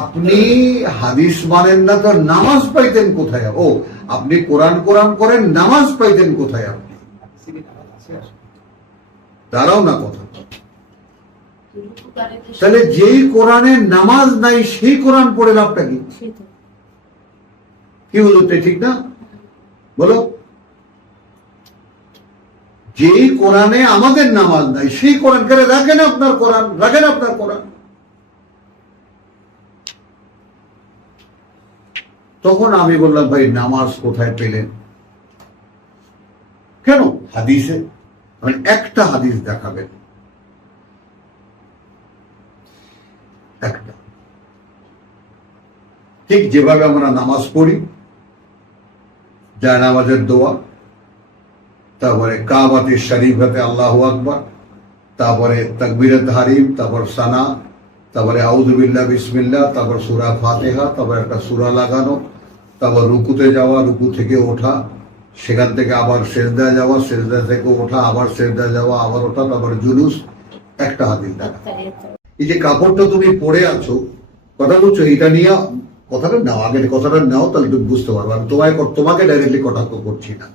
আপনি হাদিস মানেন না তো নামাজ পাইতেন কোথায়? ও, আপনি কোরআন কোরআন করেন, নামাজ পাইতেন কোথায়? আপনি দাঁড়াও না কথা। তাহলে যেই কোরআনে নামাজ নাই সেই কোরআন পড়ে লাভটা কি? কি বলো, ঠিক না? বলো, যেই কোরআনে আমাদের নামাজ নাই সেই কোরআন করে রাখেন আপনার কোরআন, রাখেন আপনার কোরআন। তখন আমি বললাম, ভাই নামাজ কোথায় পেলেন? কেন? হাদিসে। মানে একটা হাদিস দেখাবেন, একটা। ঠিক যেভাবে আমরা নামাজ পড়ি, যায় নামাজের দোয়া, তারপরে কাবাতে শরীফাতে আল্লাহু আকবার, তারপরে তাকবীরে তাহরিম, তারপর সানা, তারপরে আউযু বিল্লাহ বিসমিল্লাহ, তারপর সূরা ফাতিহা, তারপর একটা সূরা লাগানো, তারপর রুকুতে যাওয়া, রুকু থেকে ওঠা, সেখান থেকে আবার সেজদায় যাওয়া, সেজদা থেকে ওঠা, আবার সেজদায় যাওয়া, আবার ওঠা, তারপরে জুলুস। একটা হাদিস দেখা। এই যে কাপড়টা তুমি পরে আছো, কথা বলছো, এটা নিয়ে কথাটা নাও, আগের কথাটা নাও, তাহলে তুমি বুঝতে পারবে। আমি তোমাকে ডাইরেক্টলি কটাক্ষ করছি না।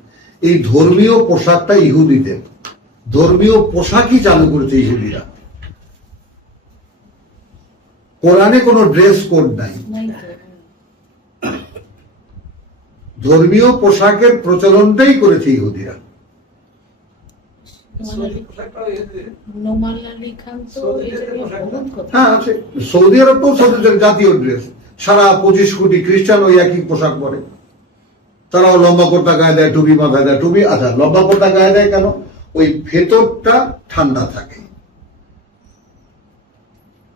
এই ধর্মীয় পোশাকটা ইহুদিদের, ধর্মীয় পোশাকই চালু করেছে ইহুদিরা। কোরআনে কোনো ড্রেস কোড নাই। ধর্মীয় পোশাকের প্রচলনটাই করেছে ইহুদিরা। হ্যাঁ, আছে। সৌদি আরব তো জাতীয় ড্রেস, সারা 25 কোটি খ্রিস্টান ওই একই পোশাক পরে। তারাও লম্বা কোটটা গায়ে দেয়, টুপি মাথায় দেয়। টুপি, আচ্ছা, লম্বা কোটটা গায়ে দেয় কেন? ওই ভেতরটা ঠান্ডা থাকে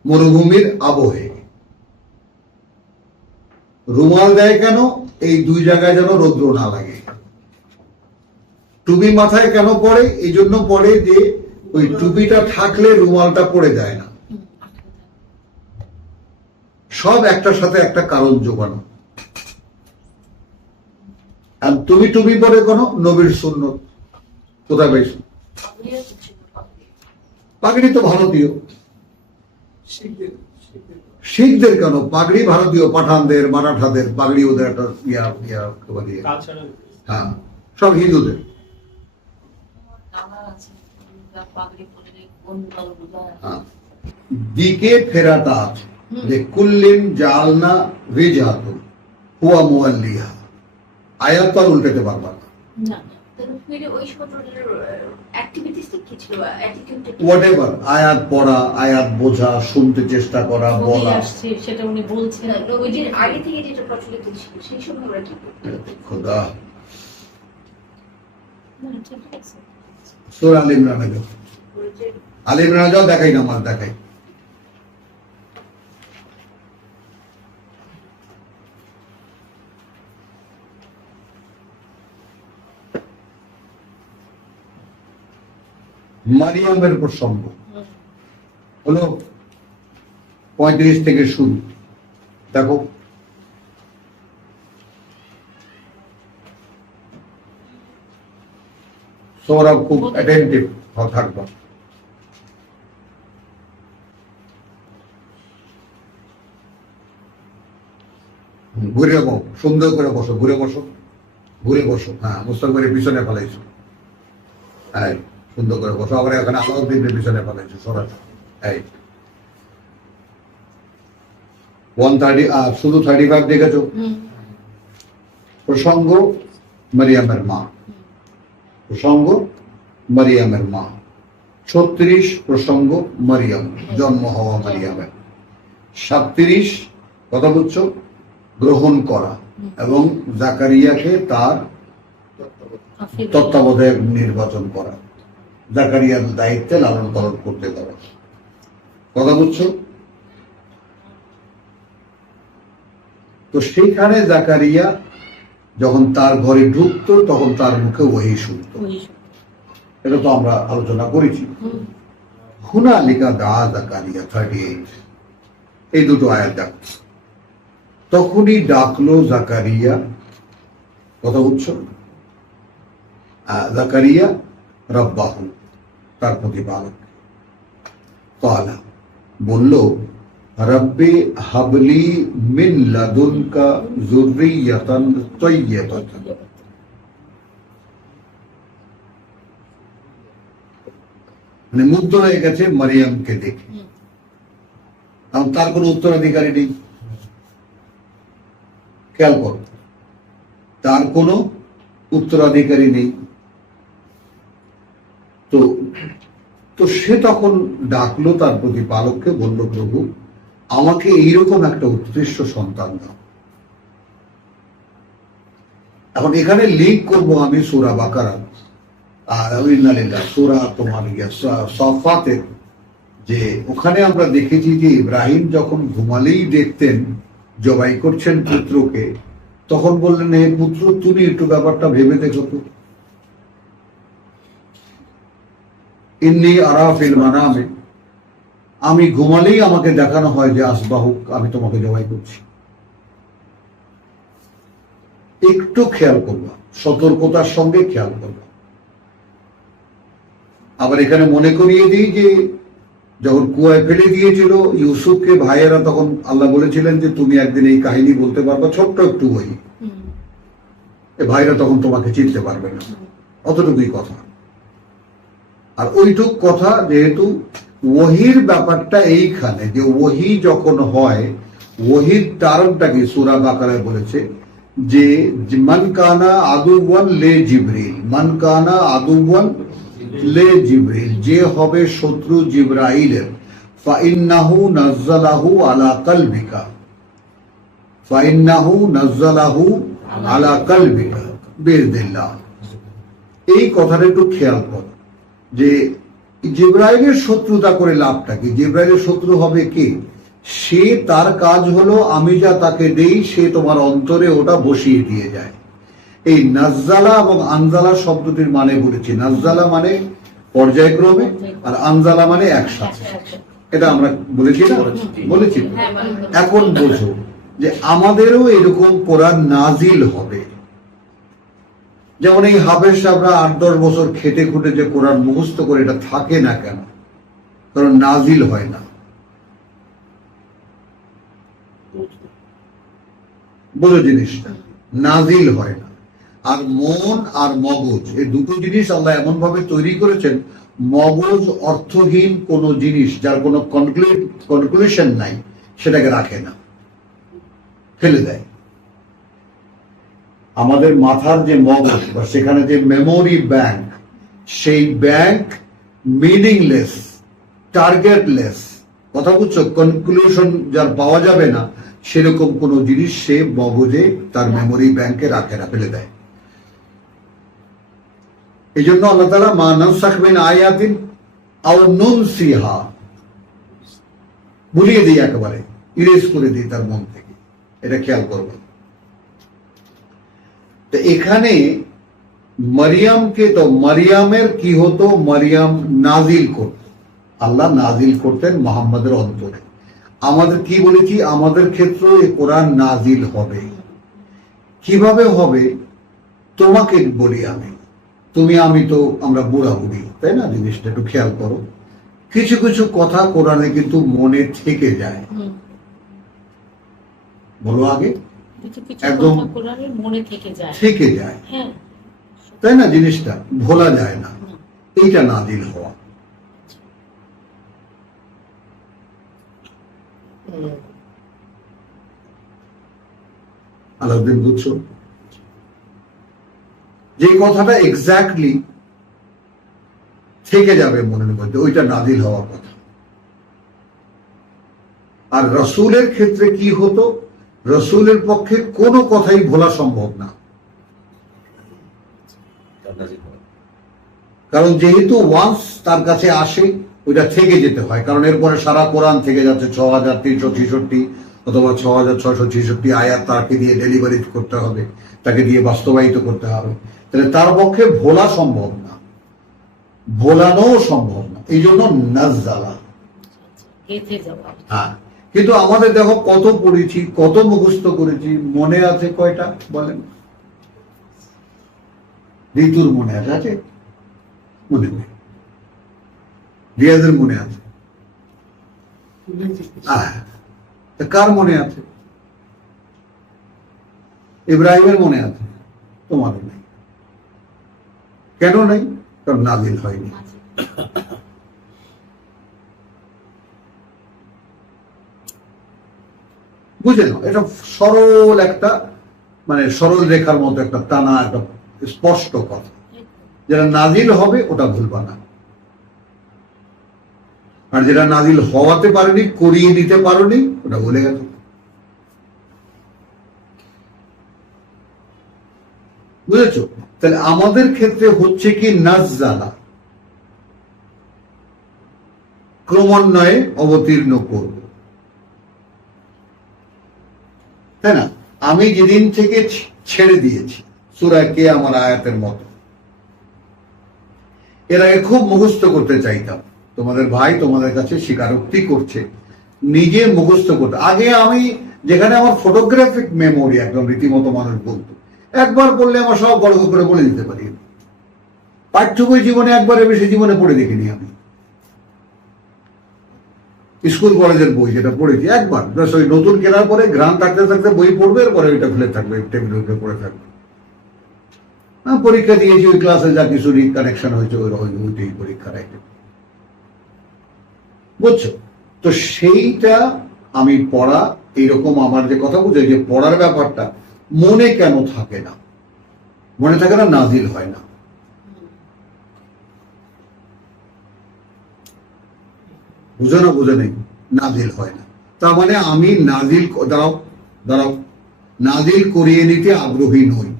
মরুভূমির আবহে। রুমাল দেয় কেন? এই দুই জায়গায় যেন রৌদ্র না লাগে। টুপি মাথায় কেন পড়ে? এই জন্য পড়ে যে ওই টুপিটা থাকলে রুমালটা পড়ে যায় না। সব একটার সাথে একটা কারণ যোগানো। আর তুমি টুপি পরে কেন? নবীর সুন্নত। কোথায় পাইছো? পাগড়ি তো ভারতীয়। শিখদের কেন? পাগড়ি ভারতীয়, পাঠানদের, মারাঠাদের পাগড়ি, ওদের একটা হ্যাঁ, সব হিন্দুদের। দিকে ফেরাটা আছে যে কুল্লিন জালনা রিজহাতুন হুয়া মুওয়াল্লিহা। আয়াত আর উল্টাতে পারবা না। হোয়াটএভার, আয়াত পড়া, আয়াত বোঝা, শুনতে চেষ্টা করা, বলা, সেটা উনি বলছেন নবীজির আগে থেকে যেটা প্রচলিত ছিল সেই সব আমরা কি করব? খোদা। সূরা আলে ইমরানে যাও, আলে ইমরানে যাও, দেখাই নামাজ দেখাই। মারিয়ামের প্রসঙ্গ হলো 35 থেকে শুরু। দেখো, সৌরভ খুব অ্যাটেন্টিভ থাকবা। ঘুরে সুন্দর করে বসো, ঘুরে বসো, ঘুরে বসো। হ্যাঁ, মুস্তাকবিরের পিছনে ফেলাইছো। হ্যাঁ, সুন্দর করে বসো। আবার এখানে আলাউদ্দিনের পিছনে ফেলাইছো, সরাসরি। এই 130 আর শুধু 35 দেখেছো। প্রসঙ্গ মারিয়ামের মা, প্রসঙ্গ মারিয়ামের মা। 36 প্রসঙ্গ মারিয়াম, জন্ম হওয়া মারিয়ামের। 37 কথা বুঝছো, গ্রহণ করা এবং জাকারিয়াকে তার তত্ত্বাবধায়ক নির্বাচন করা, জাকারিয়ার দায়িত্বে লালন পালন করতে দেওয়া। কথা বুঝছো? তো সেইখানে জাকারিয়া যখন তার ঘরে ঢুকতো তখন তার মুখে ওহী শুনতো। এটা তো আমরা আলোচনা করেছি। হুনালিকা দা জাকারিয়া 38, এই দুটো আয়াত দেখো। তখনই ডাকলো জাকারিয়া, কথা বুঝছো, জাকারিয়া রব্বাহু, তার প্রতিপালক। কালা, বলল, রব্বি হাবলি মিন লাদুনকা যুররিয়াতান তাইয়্যিবাতান। মানে মুগ্ধ হয়ে গেছে মারিয়ামকে দেখে, কারণ তার কোনো উত্তরাধিকারী নেই। খেয়াল করো, তার কোনো উত্তরাধিকারী নেই। তো তো সে তখন ডাকলো তার প্রতিপালককে, বলল, প্রভু আমাকে এইরকম একটা উৎকৃষ্ট সন্তান দাও। এখন এখানে লিঙ্ক করব আমি সূরা বাকারা আর সূরা তোমার সফাতের, যে ওখানে আমরা দেখেছি যে ইব্রাহিম যখন ঘুমালেই দেখতেন জবাই করছেন পুত্রকে, তখন বললেন, হে পুত্র তুমি একটু ব্যাপারটা ভেবে দেখো তো, ইন্নী আরা ফিল মানামে, আমি ঘুমালেই আমাকে দেখানো হয় যে আসবাহুক, আমি তোমাকে জবাই করছি। একটু খেয়াল করবা, সতর্কতার সঙ্গে খেয়াল করবা। আবার এখানে মনে করিয়ে দিই যে যখন কুয়ায় ফেলে দিয়েছিল ইউসুফকে ভাইয়েরা, তখন আল্লাহ বলেছিলেন যে তুমি একদিন এই কাহিনী বলতে পারবা, ছোট্ট একটু বই, ভাইরা তখন তোমাকে চিনতে পারবে না, অতটুকুই কথা। আর ওইটুক কথা, যেহেতু ওহির ব্যাপারটা এইখানে, যে ওহি যখন হয়, ওহির টার্মটা কি সূরা বাকারায় বলেছে যে মান কানা আদুওয়ান লে জিবরিল, মান কানা আদুওয়ান লে জিবরিল, যে হবে শত্রু জিবরাইলের, ফাইন্নাহু নাজ্জালাহু আলা কলবিকা, ফাইন্নাহু নাজ্জালাহু আলা কলবিকা বিইذনিল্লাহ। এই কথাটা একটু খেয়াল করো যে জিবরাইলের শত্রুতা করে লাভটা কি? জিবরাইলের শত্রু হবে কে? সে, তার কাজ হলো আমি যা তাকে দেই সে তোমার অন্তরে ওটা বসিয়ে দিয়ে যায়। এই নাজ্জালা এবং আনজালা শব্দটির মানে বলেছি, নাজ্জালা মানে পর্যায়ক্রমে, আর আনজালা মানে একসাথে। এটা আমরা বলেছি না? বলেছি। এখন বোঝো যে আমাদেরও এরকম কোরআন নাজিল হবে। যেমন এই হাফেজ সাহেবরা 8-10 বছর খেটে খুটে যে কোরআন মুখস্থ করে, এটা থাকে না কেন? কারণ নাজিল হয় না। বোঝো জিনিসটা, নাজিল হয় না। আর মন আর মগজ, এই দুটো জিনিস আল্লাহ এমন ভাবে তৈরি করেছেন, মগজ অর্থহীন কোন জিনিস যার কোনো কনক্লুশন নাই, সেটাকে রাখে না, ফেলে দেয়। আমাদের মাথার যে মগজ বা সেখানে যে মেমোরি ব্যাংক, সেই ব্যাংক মিনিংলেস, টার্গেটলেস, কথা বুঝছো? কনক্লুশন যার পাওয়া যাবে না, সেরকম কোন জিনিস সে মগজে তার মেমোরি ব্যাংকে রাখে না, ফেলে দেয়। এই জন্য আল্লাহ তাআলা মা নানসাখ মিন আয়াতিন আও নুনসিহা, ভুলিয়ে দিই, একেবারে ইরেজ করে দিই তার মন থেকে। এটা খেয়াল করবেন। তো এখানে মারিয়ামকে, তো মারিয়ামের কি হতো? মারিয়াম নাজিল করত, আল্লাহ নাজিল করতেন মুহাম্মাদের অন্তরে। আমাদের কি বলেছি? আমাদের ক্ষেত্রে এই কোরআন নাজিল হবে। কিভাবে হবে? তোমাকে বলি আমি, তুমি আমি তো আমরা বুড়া বুড়ি, তাই না? জিনিসটা একটু খেয়াল করো। কিছু কিছু কথা কোরআনে কিন্তু মনে থেকে যায়। বলো আগে, একদম মনে থেকে যায়, তাই না? জিনিসটা ভোলা যায় না। এইটা নাজিল হওয়া। আলাউদ্দিন, বুঝছো? যে কথাটা এক্স্যাক্টলি থেকে যাবে মনের মধ্যে, ওইটা নাজিল হওয়ার কথা। আর রসুলের ক্ষেত্রে কি হতো? রসুলের পক্ষে কোনো কথাই ভোলা সম্ভব না, কারণ যেহেতু ওয়ান্স তার কাছে আসে, ওইটা থেকে যেতে হয়। কারণ এরপরে সারা কোরআন থেকে যাচ্ছে 6366 অথবা 6666 আয়াত তাকে দিয়ে ডেলিভারি করতে হবে, তাকে দিয়ে বাস্তবায়িত করতে হবে। তাহলে তার পক্ষে ভোলা সম্ভব না, ভোলানো সম্ভব না। এই জন্য নাজ্জালা, হ্যাঁ। কিন্তু আমাদের দেখো কত পড়েছি, কত মুখস্থ করেছি, মনে আছে কয়টা বলেন? ঋতুর মনে আছে? মনে নেই। রিয়াজের মনে আছে? তা কার মনে আছে? ইব্রাহিমের মনে আছে, তোমাদের নেই। কেন নেই? কারণ নাজিল হয়নি। বুঝে নাও, এটা সরল একটা, মানে সরল রেখার মতো একটা টানা, একটা স্পষ্ট কথা। যেটা নাজিল হবে ওটা ভুলবা না, আর যেটা নাজিল হওয়াতে পারেনি, করিয়ে দিতে পারোনি, ওটা ভুলে গেছে। বুঝেছ? তাহলে আমাদের ক্ষেত্রে হচ্ছে কি, নাজ্জালা, ক্রমান্বয়ে অবতীর্ণ করব, তাই না? আমি যেদিন থেকে ছেড়ে দিয়েছি, সূরা কে আমার আয়াতের মতো, এর আগে খুব মুখস্থ করতে চাইতাম। তোমাদের ভাই তোমাদের কাছে স্বীকারোক্তি করছে, নিজে মুখস্থ করতে। আগে আমি, যেখানে আমার ফটোগ্রাফিক মেমোরি একদম রীতিমতো, মানুষ বলতো একবার বললে আমার সব গল্প করে বলে দিতে পারি। পাঠ্য বই জীবনে একবারের বেশি জীবনে পড়ে দেখিনি আমি। স্কুল কলেজের বই যেটা পড়েছি একবার, ওই নতুন কেনার পরে গ্রাম থাকতে থাকতে বই পড়বে, এরপরে ওইটা ফেলে থাকবে, টেবিলের উপরে পড়ে থাকবে। পরীক্ষা দিয়েছি, ওই ক্লাসে যা কিছু কানেকশন হয়েছে ওইটাই পরীক্ষা রাখবে। বুঝছো? তো সেইটা আমি পড়া, এইরকম আমার যে কথা বুঝে, যে পড়ার ব্যাপারটা মনে কেন থাকে না? মনে থাকে না, নাজিল হয় না। বুঝো না? বুঝে নেই, নাজিল হয় না। তার মানে আমি নাজিল, দাঁড়াও দাঁড়াও, নাজিল করিয়ে নিতে আগ্রহী নই।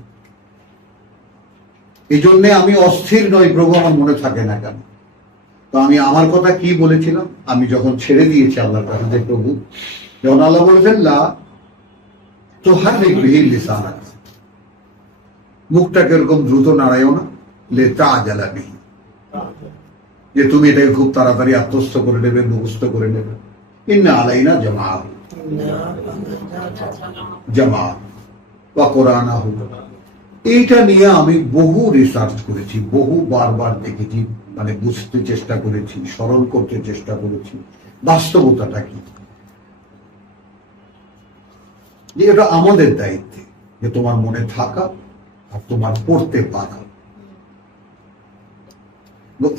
এই জন্যে আমি অস্থির নই, প্রভু আমার মনে থাকে না কেন। তো আমি আমার কথা কি বলেছিলাম, আমি যখন ছেড়ে দিয়েছি আল্লাহর কাছে, যে প্রভু, যখন আল্লাহ বলেছেন লা তুহাররিক বিহি লিসানাক, মুখটাকে এরকম দ্রুত নাড়াইও না, লিতাআজালা বিহি, যে তুমি এটাকে খুব তাড়াতাড়ি আত্মস্থ করে নেবে, মুখস্থ করে নেবে। ইন্না আলাইনা জামাআহু ওয়া কুরআনাহু। এইটা নিয়ে আমি বহু রিসার্চ করেছি, বহু বারবার দেখেছি, মানে বুঝতে চেষ্টা করেছি, স্মরণ করতে চেষ্টা করেছি বাস্তবতাটা কি, যে এটা আমাদের দায়িত্বে, যে তোমার মনে থাকা আর তোমার পড়তে পারা।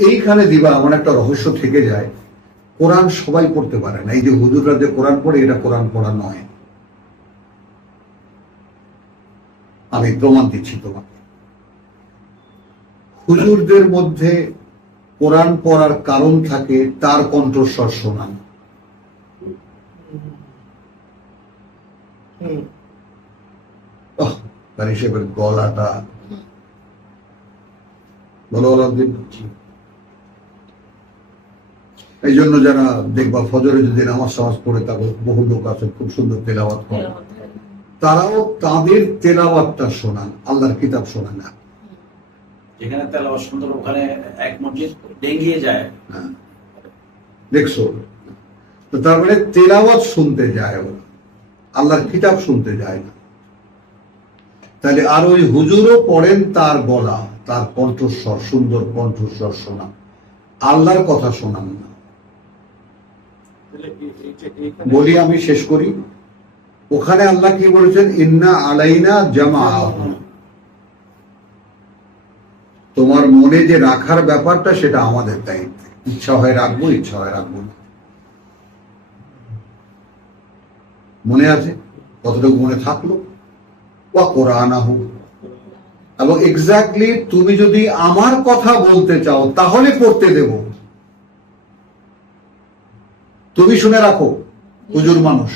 এইখানে দিবা এমন একটা রহস্য থেকে যায়, কোরআন সবাই পড়তে পারে না। এই যে হুজুররা যে কোরআন পড়ে, এটা কোরআন পড়া নয়। আমি প্রমাণ দিচ্ছি তোমাকে। হুজুরদের মধ্যে কোরআন পড়ার কারণ থাকে তার কণ্ঠস্বর শোনান। তার হিসেবে গলাটা বলো। এই জন্য যারা দেখবা ফজরে যদি নামাজ সামাজ পড়ে, তারপর বহু লোক আছে খুব সুন্দর তেলাওয়াত করে, তারাও তাদের তেলাওয়াতটা শোনান, আল্লাহর কিতাব শোনান না। যেখানে তেলাওয়াত সুন্দর, ওখানে এক মসজিদ ডেঙ্গিয়ে যায়। হ্যাঁ, দেখছো? তো তারপরে তেলাওয়াত শুনতে যায় ওরা, আল্লাহর কিতাব শুনতে যায় না। তাহলে আর ওই হুজুরও পড়েন তার গলা, তার কণ্ঠস্বর, সুন্দর কণ্ঠস্বর শোনা, আল্লাহর কথা শোনান না। বলি, আমি শেষ করি। ওখানে আল্লাহ কি বলেছেন? ইন্না আলাইনা জামাআহু। তোমার মনে যে রাখার ব্যাপারটা, সেটা আমাদের দায়িত্ব। ইচ্ছা হয় রাখবো, ইচ্ছা হয় রাখবো না। মনে আছে? কতটুকু মনে থাকলো? ওয়া কুরআনাহু। এবং এক্স্যাক্টলি তুমি যদি আমার কথা বলতে চাও, তাহলে পড়তে দেব। তুমি শুনে রাখো, হুজুর মানুষ।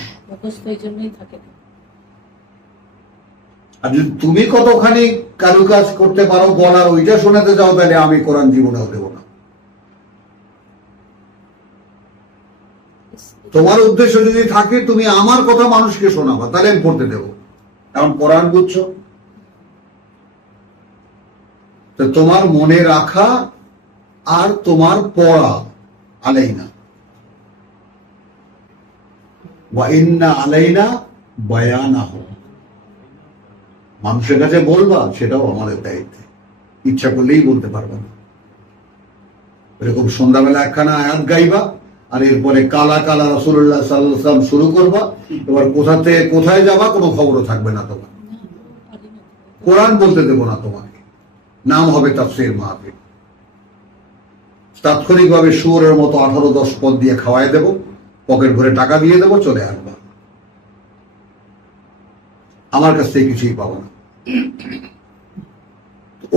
আর যদি তুমি কতখানি কারুকাজ করতে পারো গলার, ওইটা শোনাতে চাও, তাহলে আমি কোরআন জীবনেও দেব না। তোমার উদ্দেশ্য যদি থাকে তুমি আমার কথা মানুষকে শোনাবা, তাহলে আমি পড়তে দেব। এখন কোরআন বুঝছো? তো তোমার মনে রাখা আর তোমার পড়া আলাইনা, ওয়া ইন্না আলাইনা বায়ানাহু। মানুষের কাছে বলবা, সেটাও আমাদের দায়িত্ব। ইচ্ছা করলেই বলতে পারবে না। এরকম সন্ধ্যাবেলা একখানা আয়াত গাইবা, আর এরপরে কালা কালা রাসূলুল্লাহ সাল্লাল্লাহু আলাইহি ওয়াসাল্লাম শুরু করবা। এবার কোথা থেকে কোথায় যাবা কোনো খবরও থাকবে না তোমার। কোরআন বলতে দেবো না তোমাকে, নাম হবে তাফসীর মাহফিল। তাৎক্ষণিকভাবে শুয়োরের মতো 18-10 পদ দিয়ে খাওয়াই দেব, পকেট ভরে টাকা দিয়ে দেবো, চলে আসবা। আমার কাছ থেকে কিছুই পাবো না।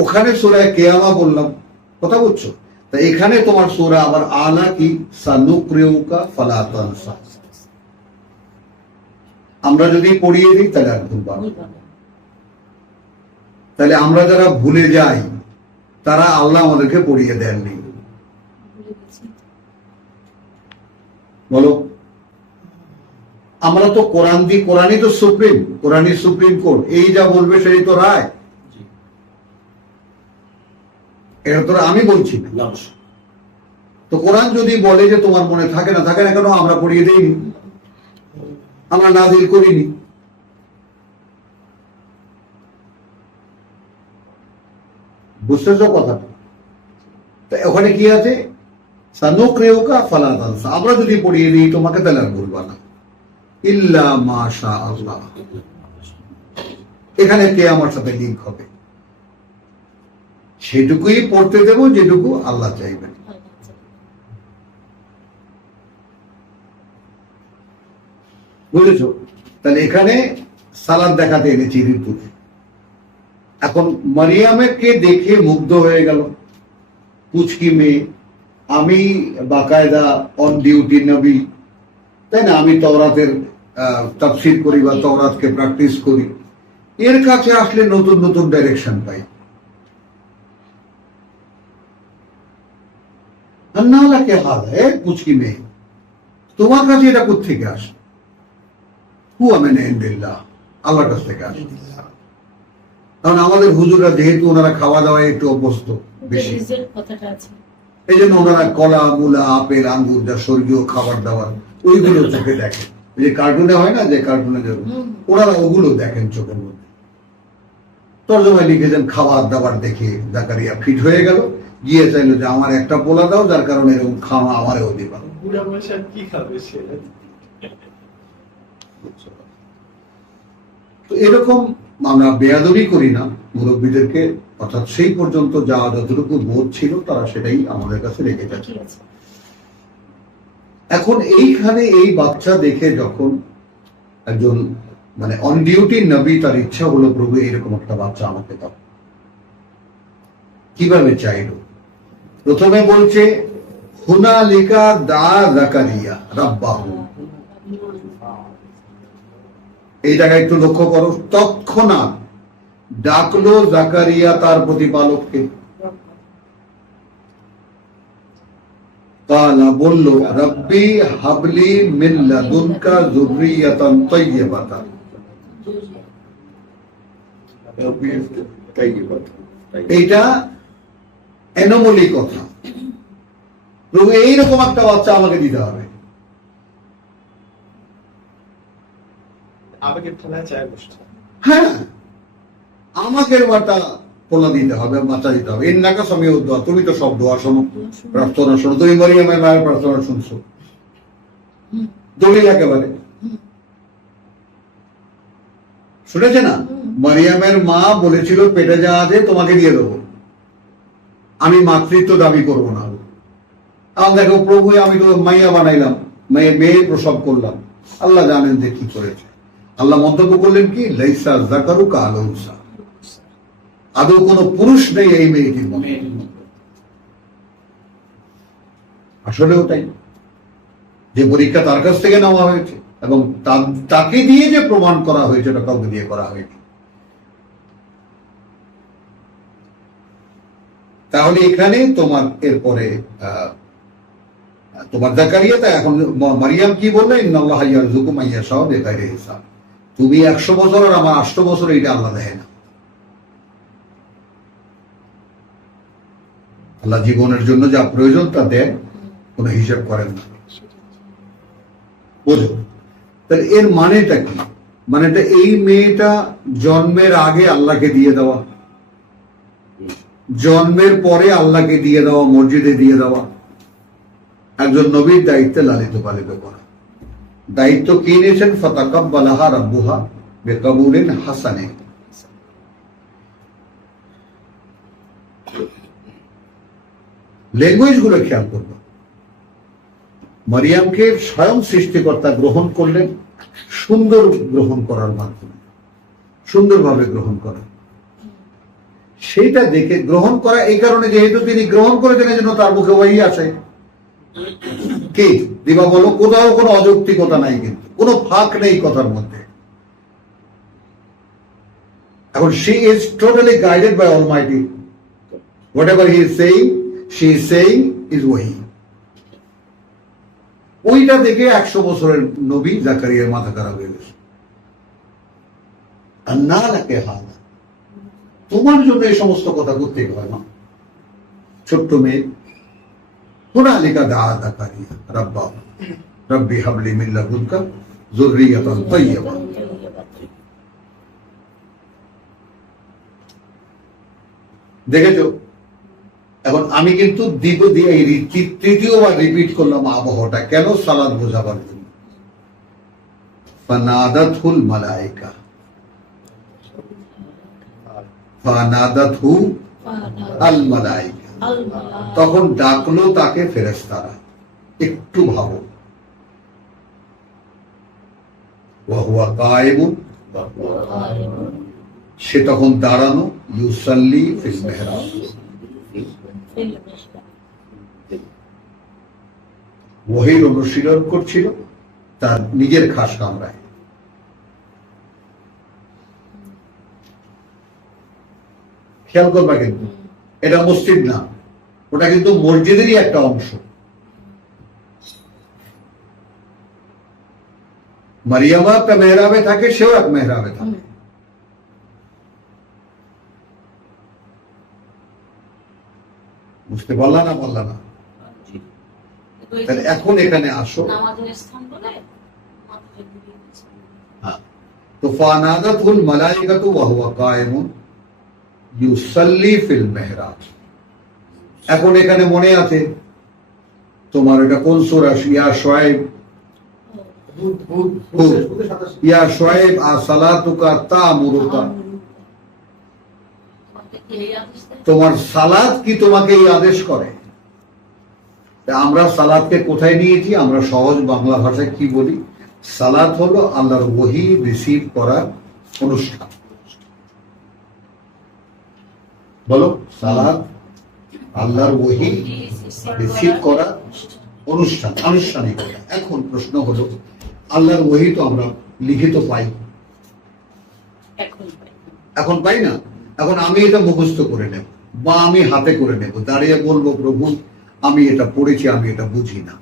ওখানে সূরা কিয়ামা বললাম, কথা বুঝছো? তা এখানে তোমার সূরা আবার আলা কি সানুকরিউকা ফালা তানসা। আমরা যদি পড়িয়ে দিই তাহলে আর ভুলবা না। তাহলে আমরা যারা ভুলে যাই তারা আল্লাহ আমাদেরকে পড়িয়ে দেননি। বলো, আমরা তো কোরআন দিই, কোরআনই তো সুপ্রিম, কোরআনই সুপ্রিম কোর্ট, এই যা বলবে সেই তো রায়। এটা তো আমি বলছি না। তো কোরআন যদি বলে যে তোমার মনে থাকে না থাকে না কেন, আমরা পড়িয়ে দেইনি, আমরা নাযিল করিনি। বুঝতেছো কথাটা? তো ওখানে কি আছে? সানুকরিউকা ফালা তানসা। আমরা যদি পড়িয়ে দিই তোমাকে তাহলে আর ভুলবা না। ইল্লা মাশা আল্লাহ। এখানে কে আমার সাথে লিঙ্ক হবে, সেটুকুই পড়তে দেব যেটুকু আল্লাহ চাইবেন। বুঝেছো? তাহলে এখানে সালাদ দেখাতে এনেছি ঋতু। এখন মারিয়ামকে দেখে মুগ্ধ হয়ে গেল, পুচকি মেয়ে, আমি বাকায়দা অন ডিউটি নবী, তাই না? আমি তওরাতের তাফসীর করি বা তওরাতকে প্র্যাকটিস করি। এর কাছে আসলে নতুন নতুন ডাইরেকশন পাই। আন্নালাকে হাদা, পুচকি মেয়ে, তোমার কাছে এটা কোত্থেকে আসে? হুয়া মিন ইনদিল্লাহ, আল্লাহর কাছ থেকে আসে। কারণ আমাদের হুজুররা যেহেতু ওনারা খাওয়া দাওয়ায় একটু অভ্যস্ত বেশি, এই জন্য ওনারা কলা, মূলা, আপেল, আঙ্গুর, যা স্বর্গীয় খাবার দাবার, ওইগুলো চোখে দেখেন। যে কার্টুনে হয় না, যে কার্টুনে ওনারা ওগুলো দেখেন চোখের মধ্যে। তর্জমায় লিখেছেন খাবার দাবার দেখে জাকারিয়া ফিট হয়ে গেল, গিয়ে চাইলো যে আমার একটা পোলা দাও, যার কারণে এরকম খাওয়া আমারও দিবা। তো এরকম আমরা বেয়াদবি করি না মুরব্বীদেরকে, অর্থাৎ সেই পর্যন্ত যা যতটুকু বোধ ছিল তারা সেটাই আমাদের কাছে রেখে যাচ্ছে। এখন এইখানে এই বাচ্চা দেখে যখন একজন মানে অন ডিউটি নবী, তার ইচ্ছা হলো প্রভু এরকম একটা বাচ্চা আমাকে দাও। কিভাবে চাইলো? প্রথমে বলছে হুনালিকা দা জাকারিয়া রাব্বাহু। এই জায়গায় একটু লক্ষ্য করো, তৎক্ষণাৎ ডাকলো জাকারিয়া তার প্রতিপালককে। কালা, বলল, রব্বি হাবলি মিন লাদুনকা যুররিয়াতান তাইয়্যিবাতান। এইটা এনোমলি কথা, প্রভু এইরকম একটা বাচ্চা আমাকে দিতে হবে। হ্যাঁ, আমাকে বাটা পোলা দিতে হবে, বাচ্চা দিতে হবে। এর নাকা সময় দোয়া, তুমি তো সব দোয়া শোনো, প্রার্থনা শোনো, তুমি মারিয়ামের মায়ের প্রার্থনা শুনছো, দলিল একেবারে শুনেছে না? মারিয়ামের মা বলেছিল পেটে যা আছে তোমাকে দিয়ে দেবো, আমি মাতৃত্ব দাবি করবো না। আমার দেখো প্রভু, আমি তো মাইয়া বানাইলাম, মেয়ে প্রসব করলাম। আল্লাহ জানেন যে কি করেছে। আল্লাহ মন্তব্য করলেন কি, লাইসা যাকারু কাল উনসা, আদৌ কোনো পুরুষ নেই এই মেয়েটির মধ্যে। আসলে ওটাই যে পরীক্ষা তার কাছ থেকে নেওয়া হয়েছে, এবং তাকে দিয়ে যে প্রমাণ করা হয়েছে, ওটা কাউকে দিয়ে করা হয়নি। তাহলে এখানে তোমার এরপরে তোমার জাকারিয়া, তা এখন মারিয়াম কি বললে, ইন্নাল্লাহ ইয়ারযুকু মান ইয়াশাউ বিগাইরি হিসাব। তুমি 100 বছর আর আমার 800 বছর, এটা আল্লাহ দেয় না। আল্লাহ জীবনের জন্য যা প্রয়োজন তা দেন, কোনো হিসাব করেন না। বোঝো? তাহলে এর মানেটা কি? মানেটা এই মেয়েটা জন্মের আগে আল্লাহকে দিয়ে দেওয়া, জন্মের পরে আল্লাহকে দিয়ে দেওয়া, মসজিদে দিয়ে দেওয়া, একজন নবীর দায়িত্বে লালিত পালিত করা। দায়িত্ব কি নিয়েছেন? ফাতাকাব্বালাহা রাব্বুহা বিকাবুলিন হাসানিন। ল্যাঙ্গুয়েজ গুলো খেয়াল করবো। মারিয়ামকে স্বয়ং সৃষ্টিকর্তা গ্রহণ করলেন সুন্দর গ্রহণ করার মাধ্যমে, সুন্দরভাবে গ্রহণ করা। সেইটা দেখে গ্রহণ করা এই কারণে, যেহেতু তিনি গ্রহণ করেছেন এই জন্য তার মুখে ওই আসে। কি দিবা বলো? কোথাও কোনো অযৌক্তিকতা নাই, কিন্তু কোনো ফাঁক নেই কথার মধ্যে। এখন she is totally guided by Almighty. Whatever he is saying, she is saying is wahi. ওইটা দেখে 100 বছরের নবী জাকারিয়ার মাথা খারাপ হয়ে গেছে। আন্না লাকে হাদা, তোমার জন্য এই সমস্ত কথা করতে হয় না। ছোট্ট মেয়ে হুনালিকা দা জাকারিয়া রাব্বা রব্বি হাবলি মিন লাদুনকা যুররিয়াতান তাইয়্যিবা। দেখেছো? এখন আমি কিন্তু তৃতীয়বার রিপিট করলাম আবহাওয়াটা, কেন? সালাত বোঝাবার জন্য। ফানাদাতহুল মালায়েকা, ফানাদাতহু আল মালায়েকা, তখন ডাকলো তাকে ফেরেশতারা। একটু ভাবো, ওয়া হুয়া কায়েমুন, সে তখন দাঁড়ানো, ইউসাল্লি ফিল মিহরাব, ওহীর অনুশীলন করছিল তার নিজের খাস কামরায়। খেয়াল করবা কিন্তু, এটা মসজিদ না, ওটা কিন্তু মসজিদেরই একটা অংশ। মারিয়ামা একটা মেহরাবে থাকে, সেও এক মেহরাবে থাকে। বুঝতে পারলা না? বললা না? তাহলে এখন এখানে আসো। তো ফানাদাতুল মালাইকাতু ওয়া হুয়া কায়েমুন ইউসাল্লি ফিল মিহরাব। এখন এখানে মনে আছে তোমার এটা কোন সূরা? ইয়া শুআয়ব, ইয়া শুআয়ব আসালাতুকা তা'মুরুকা, তোমার সালাত কি তোমাকে এই আদেশ করে? আমরা সালাতকে কোথায় নিয়েছি? আমরা সহজ বাংলা ভাষায় কি বলি? সালাত হলো আল্লাহর ওহী রিসিভ করার অনুষ্ঠান। বলো, সালাত আল্লাহর ওহী রিসিভ করার অনুষ্ঠান, আনুষ্ঠানিক। এখন প্রশ্ন হলো, আল্লাহর ওহী তো আমরা লিখিত পাই, এখন পাই না। এখন আমি এটা মুখস্থ করে নেব বা আমি হাতে করে নেব, দাঁড়িয়ে বলবো প্রভু আমি এটা পড়েছি, আমি এটা বুঝি না।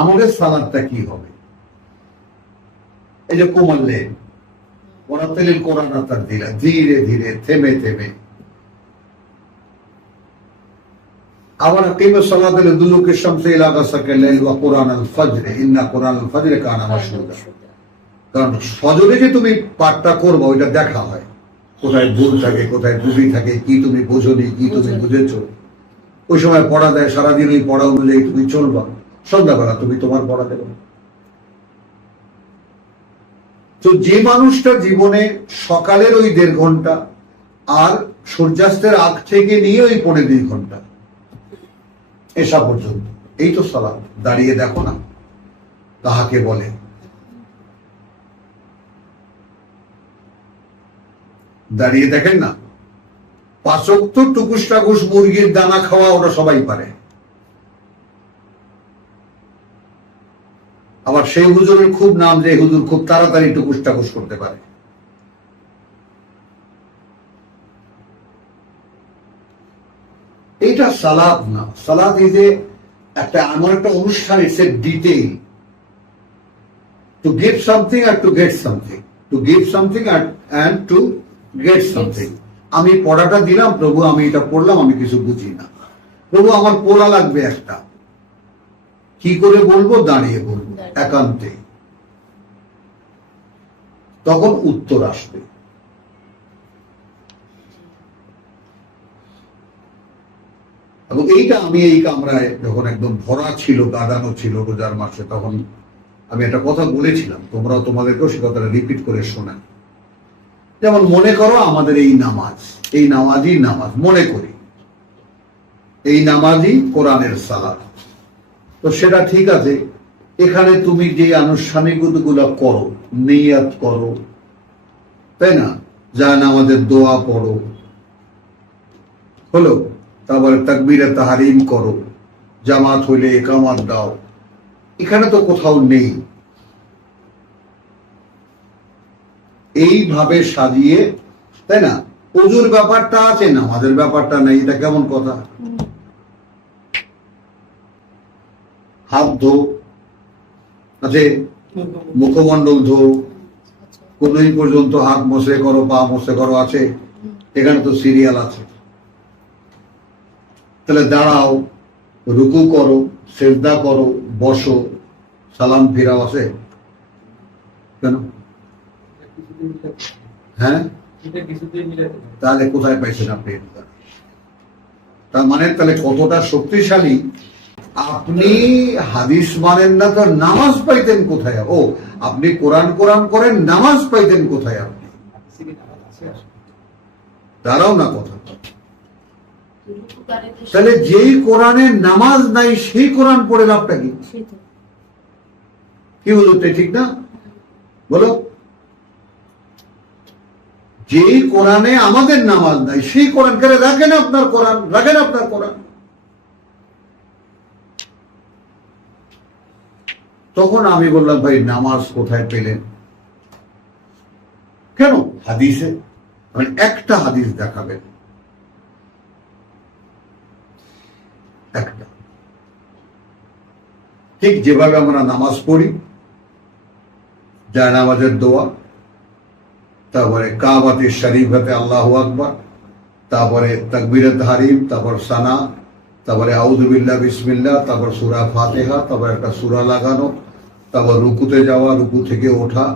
আমাদের সালাদটা কি হবে? এই যে কোমাল্লে ওরাতেলিল কোরআন তার দিলা, ধীরে ধীরে থেমে থেমে। আবার কিমে সালাতুল দুলুকি শামসি ইলা গাসাকিল লাইল ওয়া কুরআন আল ফজর ইন্না কুরআন আল ফজর কানা মাশহুদা। কারণ ফজরে যে তুমি পাঠটা করবে ওইটা দেখা হয়, কোথায় ভুল থাকে, কোথায় ত্রুটি থাকে, কি তুমি বোঝনি, কি তুমি বুঝেছো। ওই সময় পড়া দেয়, সারাদিন ওই পড়া অনুযায়ী তুমি চলবা, সন্ধ্যাবেলা তুমি তোমার পড়া দেবে। তো যে মানুষটা জীবনে সকালের ওই 1.5 ঘন্টা আর সূর্যাস্তের আগ থেকে নিয়ে ওই 2.5 ঘন্টা এসা পর্যন্ত, এই তো সালাত। দাঁড়িয়ে দেখো না কাহাকে বলে। দাঁড়িয়ে দেখেন না, 5 ওয়াক্ত টুকুস টাকুস মুরগির দানা খাওয়া ওটা সবাই পারে। আবার সেই হুজুরের খুব নাম যে হুজুর খুব তাড়াতাড়ি টুকুস টাকুস করতে পারে। এইটা সালাত না। সালাত ইজ একটা এমন একটা অনুষ্ঠান, it's a detail. To give something আর to get something, to give something and to get something. আমি পড়াটা দিলাম, প্রভু আমি এটা পড়লাম, আমি কিছু বুঝি না, প্রভু আমার পড়া লাগবে একটা। কি করে বলবো? দাঁড়িয়ে বলবো, একান্তে। তখন উত্তর আসবে। এবং এইটা আমি এই কামরায় যখন একদম ভরা ছিল, গাদানো ছিল রোজার মাসে, তখন আমি একটা কথা বলেছিলাম, তোমরাও তোমাদেরকেও সে কথাটা রিপিট করে শোনা। যেমন মনে করো আমাদের এই নামাজই নামাজ মনে করি, এই নামাজই কোরআনের সালাত, তো সেটা ঠিক আছে। এখানে তুমি যে আনুষ্ঠানিকগুলো করো, নিয়াত করো, তাই না, যা নামাজের দোয়া পড়ো, হলো, তারপরে তাকবীরে তাহরিম করো, জামাত হইলে ইকামত দাও, এখানে তো কোথাও নেই। এইভাবে সাজিয়ে, তাই না, ওযুর ব্যাপারটা আছে, নামাজের ব্যাপারটা নেই, এটা কেমন কথা? হাত ধো আছে, মুখমণ্ডল ধো, কোনই পর্যন্ত হাত মোছে করো, পা মোছে করো আছে, এখানে তো সিরিয়াল আছে। তাহলে দাঁড়াও, রুকু করো, সেজদা করো, বসো, সালাম ফিরাও আছে কেন? হ্যাঁ, তাহলে কোথায় পাইছেন আপনি? তার মানে তাহলে কতটা শক্তিশালী? আপনি হাদিস মানেন না তো নামাজ পাইতেন কোথায়? ও, আপনি কোরআন করেন, নামাজ পাইতেন কোথায় আপনি? দাঁড়াও না কথা। তাহলে যেই কোরআনে নামাজ নাই সেই কোরআন পড়ে লাভটা কি? কি বলো, ঠিক না? বলো, যেই কোরআনে আমাদের নামাজ নাই সেই কোরআন কেন রাখেন? আপনার কোরআন। তখন আমি বললাম, ভাই নামাজ কোথায় পেলেন? কেন হাদিসে? মানে একটা হাদিস দেখাবেন, একটা। ঠিক যেভাবে আমরা নামাজ পড়ি, যায় নামাজের দোয়া, তারপরে কাবাতে শরীফাতে আল্লাহু আকবার, তারপরে তাকবীরে তাহরিম, তারপর সানা, তারপরে আউযু বিল্লাহ বিসমিল্লাহ, তারপর সূরা ফাতিহা, তারপর একটা সূরা লাগানো, তারপর রুকুতে যাওয়া, রুকু থেকে ওঠা,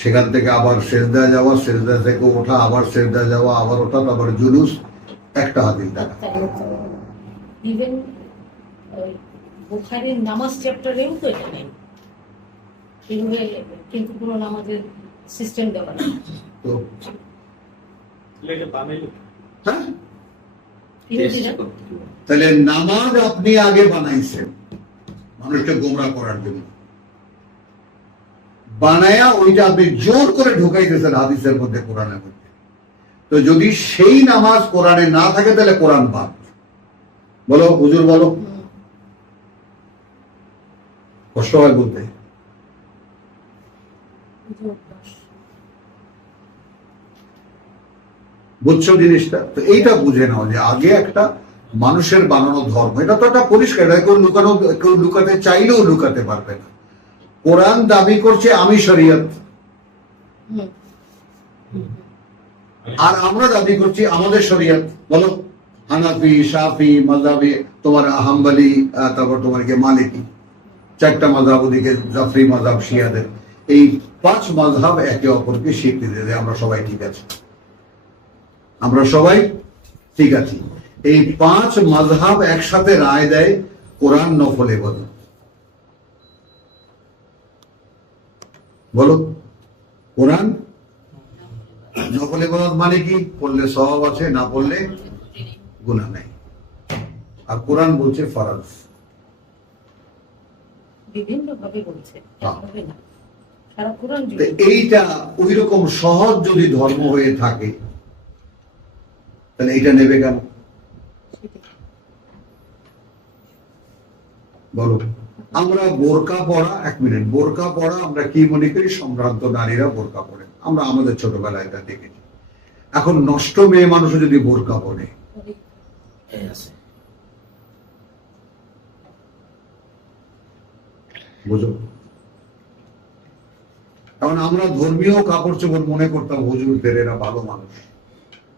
সেখান থেকে আবার সেজদায় যাওয়া, সেজদা থেকে ওঠা, আবার সেজদায় যাওয়া, আবার ওঠা, তারপর জুলুস। একটা হাদিস দেখা। ইভেন বুখারীর নামাজ চ্যাপ্টারেও তো এটা নেই, কিন্তু কোনো নামাজের সিস্টেম দেওয়া নেই। তো হ্যাঁ, তাহলে নামাজ আপনি আগে বানাইছেন মানুষকে গোমরা করার জন্য, বানায়া ওইটা আপনি জোর করে ঢুকাইতেছেন হাদিসের মধ্যে, কোরআনের মধ্যে। তো যদি সেই নামাজ কোরআনে না থাকে তাহলে কোরআন বাদ। বলো হুজুর, বলো, কষ্ট হয় বলতে। বুঝছো জিনিসটা? তো এইটা বুঝে নাও যে আগে একটা মানুষের বানানো ধর্ম, এটা তো একটা পরিষ্কার, কেউ লুকাতে চাইলেও লুকাতে পারবে না। কোরআন দাবি করছে আমি শরীয়ত, আর আমরা দাবি করছি আমাদের শরীয়ত। বলো, হানাফি, শাফি, মাযহাবি, তোমার হাম্বলি, তারপর তোমার কি মালিকি, চারটা মাযহাব, ওদিকে জাফরি মাযহাব শিয়াদের, এই 5 মাযহাব একে অপরকে স্বীকৃতি দেয় আমরা সবাই ঠিক আছি, আমরা সবাই ঠিক আছি। এই 5 মাযহাব একসাথে রায় দেয় কোরআন নফল ইবাদত। বলো, কোরআন নফল ইবাদত মানে কি? পড়লে সওয়াব আছে, না পড়লে গুনাহ নাই। আর কোরআন বলছে ফরজ, বিভিন্ন ভাবে বলছে, একভাবে না। সারা কোরআন তো জুড়ে এইটা ওই রকম সহজ যদি ধর্ম হয়ে থাকে তাহলে এটা নেবে কেন? বলো, আমরা বোরকা পড়া, 1 মিনিট, বোরকা পড়া আমরা কি মনে করি? সম্ভ্রান্ত নারীরা বোরকা পড়ে, আমরা আমাদের ছোটবেলায় এটা দেখেছি। এখন নষ্ট মেয়ে মানুষও যদি বোরকা পড়ে, বুঝো? এখন আমরা ধর্মীয় কাপড় চোপড় মনে করতাম হুজুরদের, এরা ভালো মানুষ।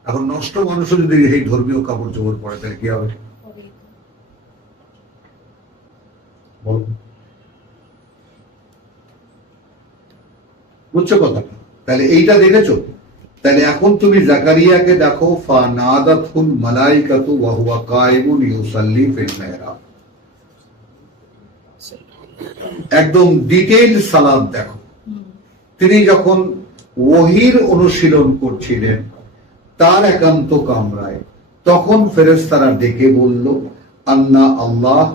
এখন নষ্ট মানুষও যদি এই ধর্মীয় কাপড় চোপড় পড়ে তাহলে কি হবে? বুঝছো কথা? তাহলে এইটা দেখেছো? তাহলে এখন তুমি জাকারিয়াকে দেখো, ফানাদাতুল মালাইকাতু ওয়া হুয়া কায়িমুন ইউসাল্লি ফিল মিহরাব। একদম ডিটেইল সালাত দেখো। তিনি যখন ওহীর অনুশীলন করছিলেন তার একান্ত কামরায়, তখন ফেরেশতারা ডেকে বলল, আন্না আল্লাহ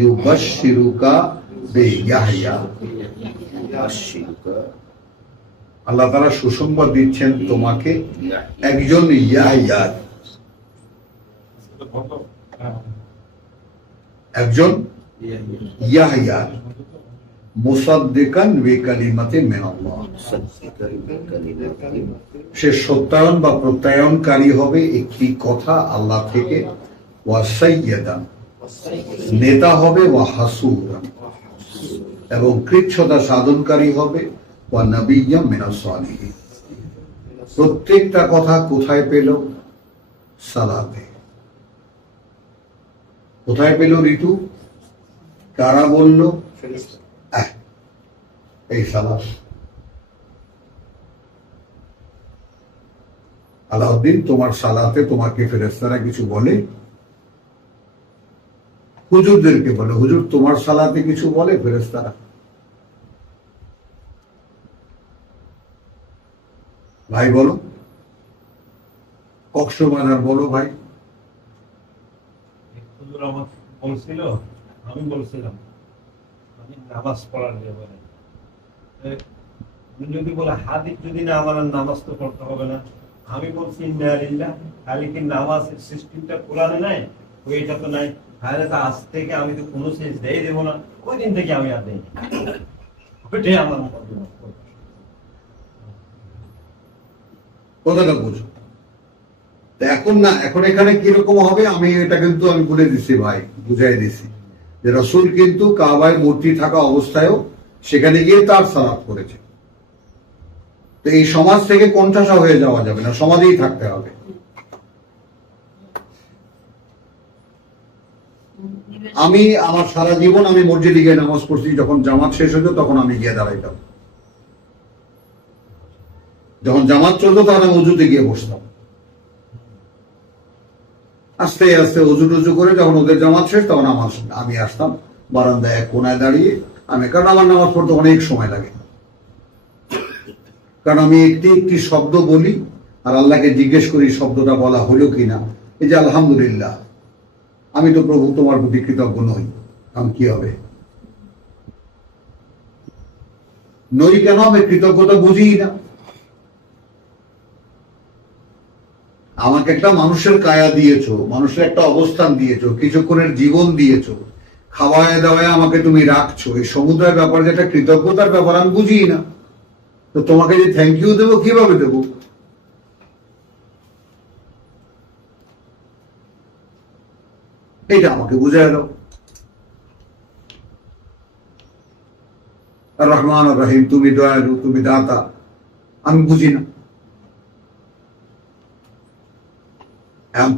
ইউবাশশিরুকা বিয়াহইয়া। আল্লাহ তাআলা সুসংবাদ দিচ্ছেন তোমাকে একজন ইয়াহইয়া, একজন ইয়াহইয়া, মুসাদ্দিকান বিকালিমাতিন মিনাল্লাহ। সে সত্যায়ন বা প্রত্যয়নকারী হবে একটি কথা আল্লাহ থেকে, ওয়া সাইয়্যিদান, নেতা হবে, ওয়া হাসুরান, এবং কৃচ্ছতা সাধনকারী হবে, ওয়া নাবিয়্যাম মিনাস সালিহিন। প্রত্যেকটা কথা কোথায় পেল? সালাতে। কোথায় পেল ঋতু? কারা বলল? এই সালাত। আলাউদ্দিন, তোমার সালাতে তোমাকে ফেরেশতারা কিছু বলে? হুজুরদেরকে বলে, হুজুর তোমার সালাতে কিছু বলে ফেরেশতারা? ভাই বলো, কক্সবাজার বলো ভাই। বলছিল, আমি বলছিলাম আমি নামাজ পড়ার ব্যাপারে, যদি বলে হাদিস যদি না আমার নামাজ তো পড়তে হবে না, আমি বলছি ইন্না লিল্লাহ, খালি কি নামাজের সিস্টেমটা কোরআনে নাই, ওইটা তো নাই, তাহলে তো আজ থেকে আমি তো কোনো সিজদাই দেব না। ওই দিন থেকে আমি আর দেই, ওইটাই আমার কথাটা বুঝো। এখন না, এখন এখানে কিরকম হবে আমি এটা কিন্তু আমি বলে দিছি ভাই, বুঝাই দিছি যে রাসূল কিন্তু কাবায় মূর্তি থাকা অবস্থায়ও সেখানে গিয়ে তার সালাত করেছে। তো এই সমাজ থেকে কোণঠাসা হয়ে যাওয়া যাবে না, সমাজেই থাকতে হবে। আমি আমার সারা জীবন আমি মসজিদে গিয়ে নামাজ পড়ছি, যখন জামাত শেষ হতো তখন আমি গিয়ে দাঁড়াইতাম, যখন জামাত চলতো তখন আমি উজুতে গিয়ে বসতাম। আস্তে আস্তে অজু টজু করে যখন ওদের জামাত শেষ তখন আমি আসতাম বারান্দায় এক কোনায় দাঁড়িয়ে, কারণ আমার নামাজ পড়তে অনেক সময় লাগে, কারণ আমি একটি একটি শব্দ বলি আর আল্লাহকে জিজ্ঞেস করি শব্দটা বলা হলো কিনা। এই যে আলহামদুলিল্লাহ, আমি তো প্রভু তোমার প্রতি কৃতজ্ঞ নই, আমি কি হবে? নই কেন হবে? কৃতজ্ঞতা বুঝি না। আমাকে একটা মানুষের কায়া দিয়েছো, মানুষের একটা অবস্থান দিয়েছো, কিছুক্ষণের জীবন দিয়েছো, খাওয়ায় দাওয়ায় আমাকে তুমি রাখছো, এই সমুদায় ব্যাপার যেটা কৃতজ্ঞতার ব্যাপার আমি বুঝি না। তো তোমাকে যে থ্যাংক ইউ দেবো, কিভাবে দেবো? এটা আমাকে বুঝায় দাও। আর রহমান আর রহিম, তুমি দয়ালু, তুমি দাতা, আমি বুঝি না।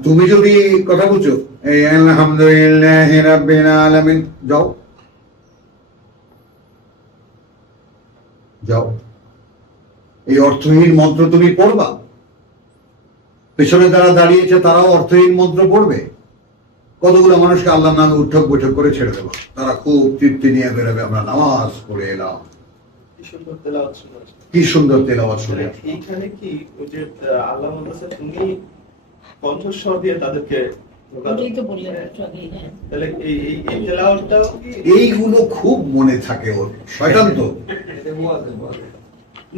তুমি যদি কথা বুঝছো, এই আলহামদুলিল্লাহ রাব্বিল আলামিন, যাও যাও, এই অর্থহীন মন্ত্র তুমি পড়বা? পেছনে যারা দাঁড়িয়েছে তারাও অর্থহীন মন্ত্র পড়বে? কতগুলো মানুষকে আল্লাহর নামে উঠক বৈঠক করে ছেড়ে দেবো, তারা খুব তৃপ্তি নিয়ে বেরোবে, আমরা নামাজ পড়ে এলাম। কি সুন্দর তেলাওয়াত শুনে। এইখানে কি ওই যে আল্লাহ বলতেছে তুমি কণ্ঠস্বর দিয়ে তাদেরকে, ওটাই তো বললেন একটু আগেই। হ্যাঁ, তাহলে এই তেলাওয়াতটাও কি এইগুলো খুব মনে থাকে ওর, শয়তান তো।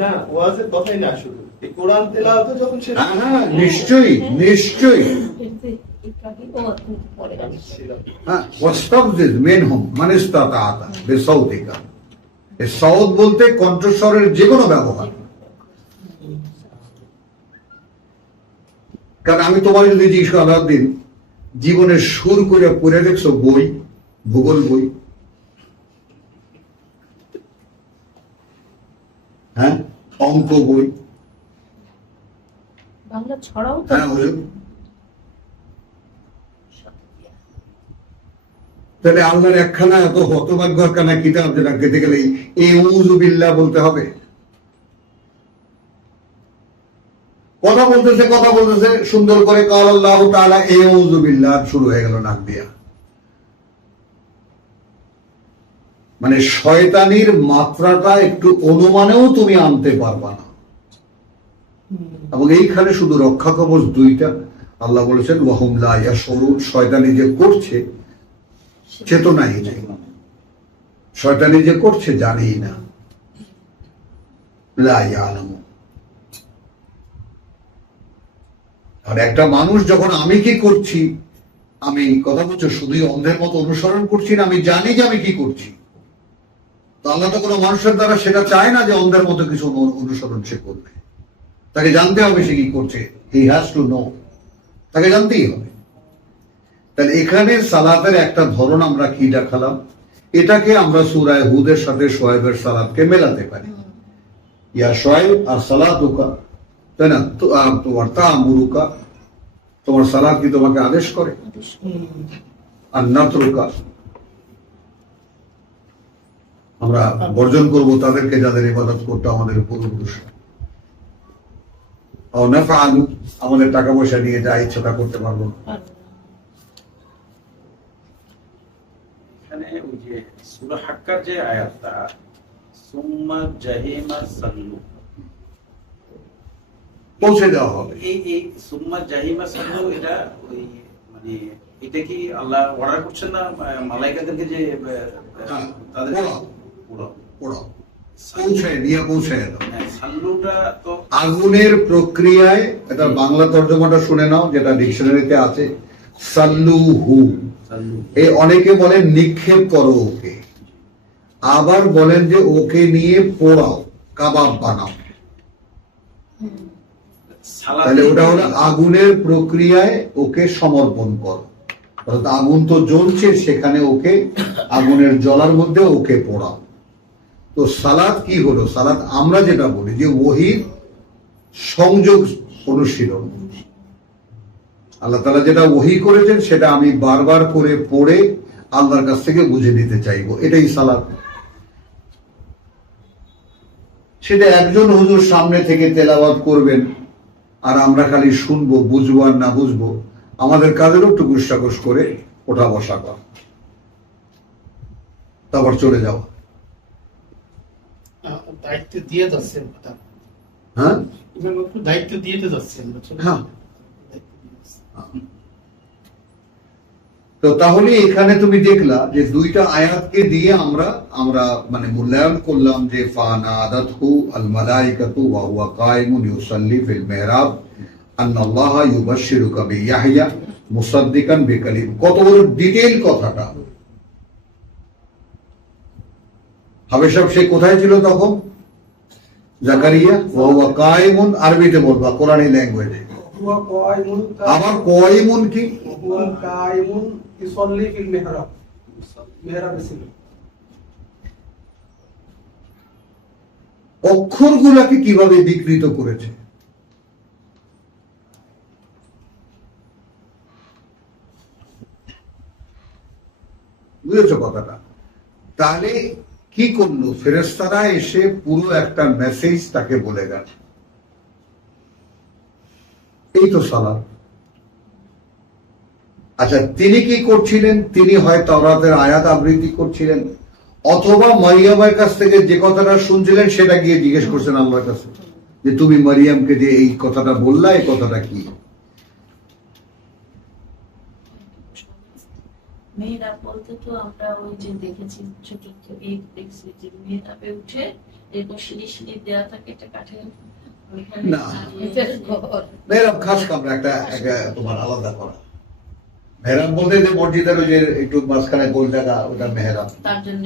না, ওয়াজের কথাই না, শুধু এই কোরআন তেলাওয়াত যখন সে হ্যাঁ, নিশ্চয়ই নিশ্চয়ই। একটু আগেই ও পরে হ্যাঁ, ওয়াস্তাফজিজ মিনহুম মান ইসতাতা'তা বিসাউতিকা। এই সাউত বলতে কণ্ঠস্বরের যে কোনো ব্যবহার। কারণ আমি তোমার যদি জিজ্ঞেস করি, আলাউদ্দিন জীবনের সুর করে পড়ে দেখছো বই, ভূগোল বই? হ্যাঁ, অঙ্ক বই? বাংলা ছড়াও তো। হ্যাঁ হুজুর। তাহলে আল্লাহর একখানা এত হতভাগ্য একখানা কিতাব যেটা খেতে গেলেই এই উযু বিল্লাহ বলতে হবে? কথা বলতেছে সুন্দর করে কাল আল্লাহ তাআলা আউযু বিল্লাহ শুরু হয়ে গেল নাক দিয়া। মানে শয়তানির মাত্রাটা একটু অনুমানেও তুমি আনতে পারবা না। এবং এইখানে শুধু রক্ষা কবচ দুইটা। আল্লাহ বলেছেন ওয়াহুম লা ইয়াশউরুন, শয়তানি যে করছে চেতনাই নেই, শয়তানি যে করছে জানেই না। লা ইয়ালামু। আর একটা মানুষ যখন আমি কি করছি, আমি কথা বলছো শুধুই অন্ধের মতো অনুসরণ করছি না, আমি জানি যে আমি কি করছি। তো আল্লাহ তো কোনো মানুষের দ্বারা সেটা চায় না যে অন্ধের মতো কিছু অনুসরণ সে করবে। তাকে জানতে হবে সে কি করছে, হি হ্যাজ টু নো, তাকে জানতেই হবে। তাহলে এখানে সালাতের একটা ধরন আমরা কি দেখালাম, এটাকে আমরা সূরা হুদের সাথে শোয়েবের সালাতকে মেলাতে পারি। ইয়া শোয়েব আর সালাতুকা, তাই না, তোমার তা'মুরুকা, তোমার সালাত কি তোমাকে আদেশ করে, আর নাতরুকা, আমরা বর্জন করব তাদেরকে যাদের ইবাদত করতে আমাদের পূর্বপুরুষ, আমাদের টাকা পয়সা নিয়ে যা ইচ্ছাটা করতে পারবো না। এখানে ওই যে সূরা হাক্কার যে আয়াতটা সুম্মা জাহিমা সাল্লু, পৌঁছে দেওয়া হবে। এই সুম্মা জাহিমা সাল্লু, এটা ওই মানে এটা কি আল্লাহ অর্ডার করছেন না মালাইকাদেরকে যে তাদের পোড়াও, পৌঁছে দাও। সাল্লুটা তো আগুনের প্রক্রিয়ায়, এটা বাংলা তর্জমাটা শুনে নাও যেটা ডিকশনারিতে আছে, সাল্লুহু। এই অনেকে বলেন নিক্ষেপ করো ওকে, আবার বলেন যে ওকে নিয়ে পোড়াও, কাবাব বানাও। তাহলে ওটা হলো আগুনের প্রক্রিয়ায় ওকে সমর্পণ করো। অর্থাৎ আগুন তো জ্বলছে, সেখানে ওকে আগুনের জ্বলার মধ্যে ওকে পোড়াও। তো সালাত কি হলো, সালাত আমরা যেটা বলি যে ওহীর সংযোগ অনুশীলন। আল্লাহ তাআলা যেটা ওহী করেছেন সেটা আমি বারবার করে পড়ে আল্লাহর কাছ থেকে বুঝে নিতে চাইবো, এটাই সালাত। সেটা একজন হুজুর সামনে থেকে তেলাওয়াত করবেন আর আমরা খালি শুনবো, বুঝবো আর না বুঝবো, আমাদের কাজেরও একটু গুসাগোস করে ওঠা বসা করা, তারপর চলে যাওয়া। দায়িত্ব দিয়ে যাচ্ছেন, হ্যাঁ দায়িত্ব দিয়ে যাচ্ছেন। হ্যাঁ। তো তাহলে এখানে তুমি দেখলা যে দুইটা আয়াতকে দিয়ে আমরা মানে মূল্যায়ন করলাম যে ফানাদাতহু আল মালাইকাতু ওয়া হুয়া কায়িমুন ইউসাল্লি ফিল মিহরাব আন্নাল্লাহা ইউবাশশিরুকা বিয়াহইয়া মুসাদ্দিকান বিকালিম। কত বড় ডিটেইল কথাটা। হাবেশাব সে কোথায় ছিল তখন? জাকারিয়া। ওয়া হুয়া কায়িমুন আরবিতে বলবা, কোরআনি ল্যাঙ্গুয়েজে। আবার কায়িমুন কি? কায়িমুন ইউসাল্লি ফিল মিহরাব, মিহরাবে ছিল। অক্ষরগুলাকে কিভাবে বিকৃত করেছে। বুঝেছো কথাটা? তাহলে কি করলো ফেরেশতারা এসে পুরো একটা মেসেজ তাকে বলে গেল। এই তো সালাত। আচ্ছা, তিনি কি করছিলেন? তিনি হয় তাওরাতের আয়াত আবৃত্তি করছিলেন, অথবা মারিয়ামের কাছ থেকে যে কথাটা শুনছিলেন সেটা গিয়ে জিজ্ঞেস করছেন আল্লাহর কাছে যে তুমি মারিয়ামকে যে এই কথাটা বললা, এই কথাটা কি? মেহরাব বলতে তো আমরা ওই যে দেখেছি, ছোট থেকেই দেখছি যে মেহরাবে উঠে এরকম সিঁড়ি সিঁড়ি দেওয়া থাকে, একটা কাঠের না, মেহরাব খাস কামরা, একটা তোমার আলাদা করা। মেহরাব বলতে যে মসজিদের ওই যে একটু মাঝখানে গোল জায়গা, ওটা মেহরাব। তার জন্য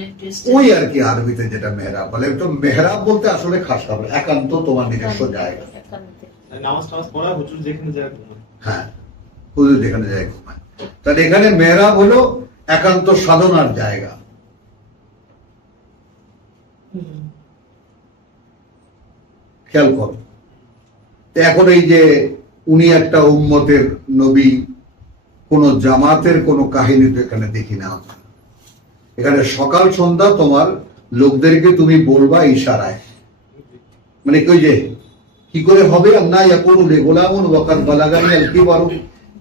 ওই আর কি আরবিতে যেটা মেহরাব বলে। তো মেহরাব বলতে আসলে খাস কামরা, একান্ত তোমার নিজস্ব জায়গা। নামাজ টামাজ পড়া হুজুর যেখানে যায় ঘুমায়। হ্যাঁ, হুজুর যেখানে যায় ঘুমায়। তাহলে এখানে মেহরাব হলো একান্ত সাধনার জায়গা। খেয়াল কর, এখন এই যে উনি একটা উম্মতের নবী, কোন জামাতের কোন কাহিনী তো এখানে দেখি না। এখানে সকাল সন্ধ্যা তোমার লোকদেরকে তুমি বলবা ইশারায়, মানে ওই যে কি কি করে হবে? না ইয়াকুলু লিগুলামুন ওয়া কাদ বালাগানি আল কিবারু,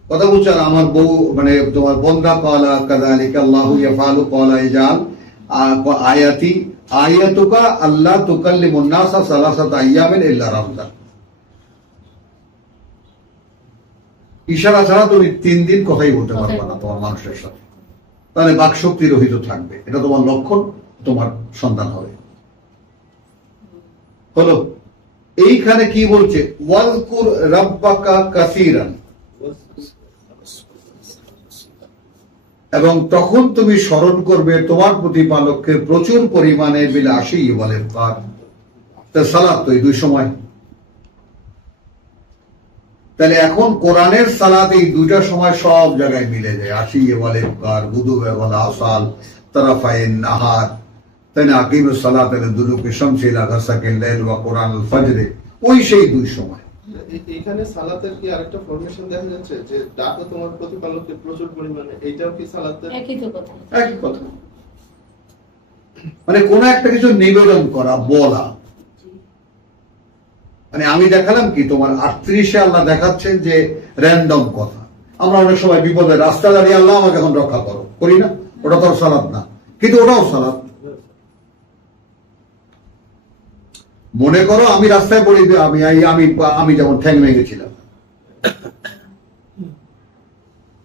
কথা বলছে আর আমার বউ মানে তোমার বন্দা ক্বালা কাযালিকা আল্লাহু ইয়াফআলু ক্বালা ইজাল আয়াতি আয়াতুকা আল্লাহ তুকাল্লিমুন নাসা সালাসাতা আইয়ামিন ইল্লা রামজান, ইশারা ছাড়া তুমি 3 দিন কথাই বলতে পারবে না তোমার মানুষের সাথে, তাহলে বাকশক্তি রহিত থাকবে, এটা তোমার লক্ষণ, তোমার সন্তান হবে। হলো এইখানে কি বলছে? ওয়াজকুর রাব্বাকা কাসীরান, এবং তখন তুমি স্মরণ করবে তোমার প্রতিপালককে প্রচুর পরিমাণে বিল আশি ওয়াল ইফতার। তো সালাত তো এই 2 সময়, তাহলে এখন কোরআনের সালাত এই 2টা সময় সব জায়গায় মিলে যায়, আশি ওয়াল ইফতার, গুদু ওয়াল আসাল, তারাফাইন নাহার, তাই না, আকিমুস সালাত লিদুলুকি শামসি ইলা গাসাকিল লাইল ওয়া কুরআনুল ফজর, ওই সেই 2 সময়। এখানে সালাতের কি আরেকটা ফরমেশন দেখা যাচ্ছে যে ডাকো তোমার প্রতিপালককে প্রচুর পরিমাণে, এইটাও কি সালাতের? একই তো কথা। একই কথা, মানে কোন একটা কিছু নিবেদন করা, বলা। মানে আমি দেখালাম কি তোমার 38-এ আল্লাহ দেখাচ্ছেন যে র্যান্ডম কথা। আমরা অনেক সময় বিপদে রাস্তা দাঁড়িয়ে আল্লাহ আমাকে এখন রক্ষা করো করি না, ওটা তো সালাত না, কিন্তু ওটাও সালাত। মনে করো আমি রাস্তায় পড়ে আমি আমি আমি যেমন ঠ্যাং ভেঙেছিলাম,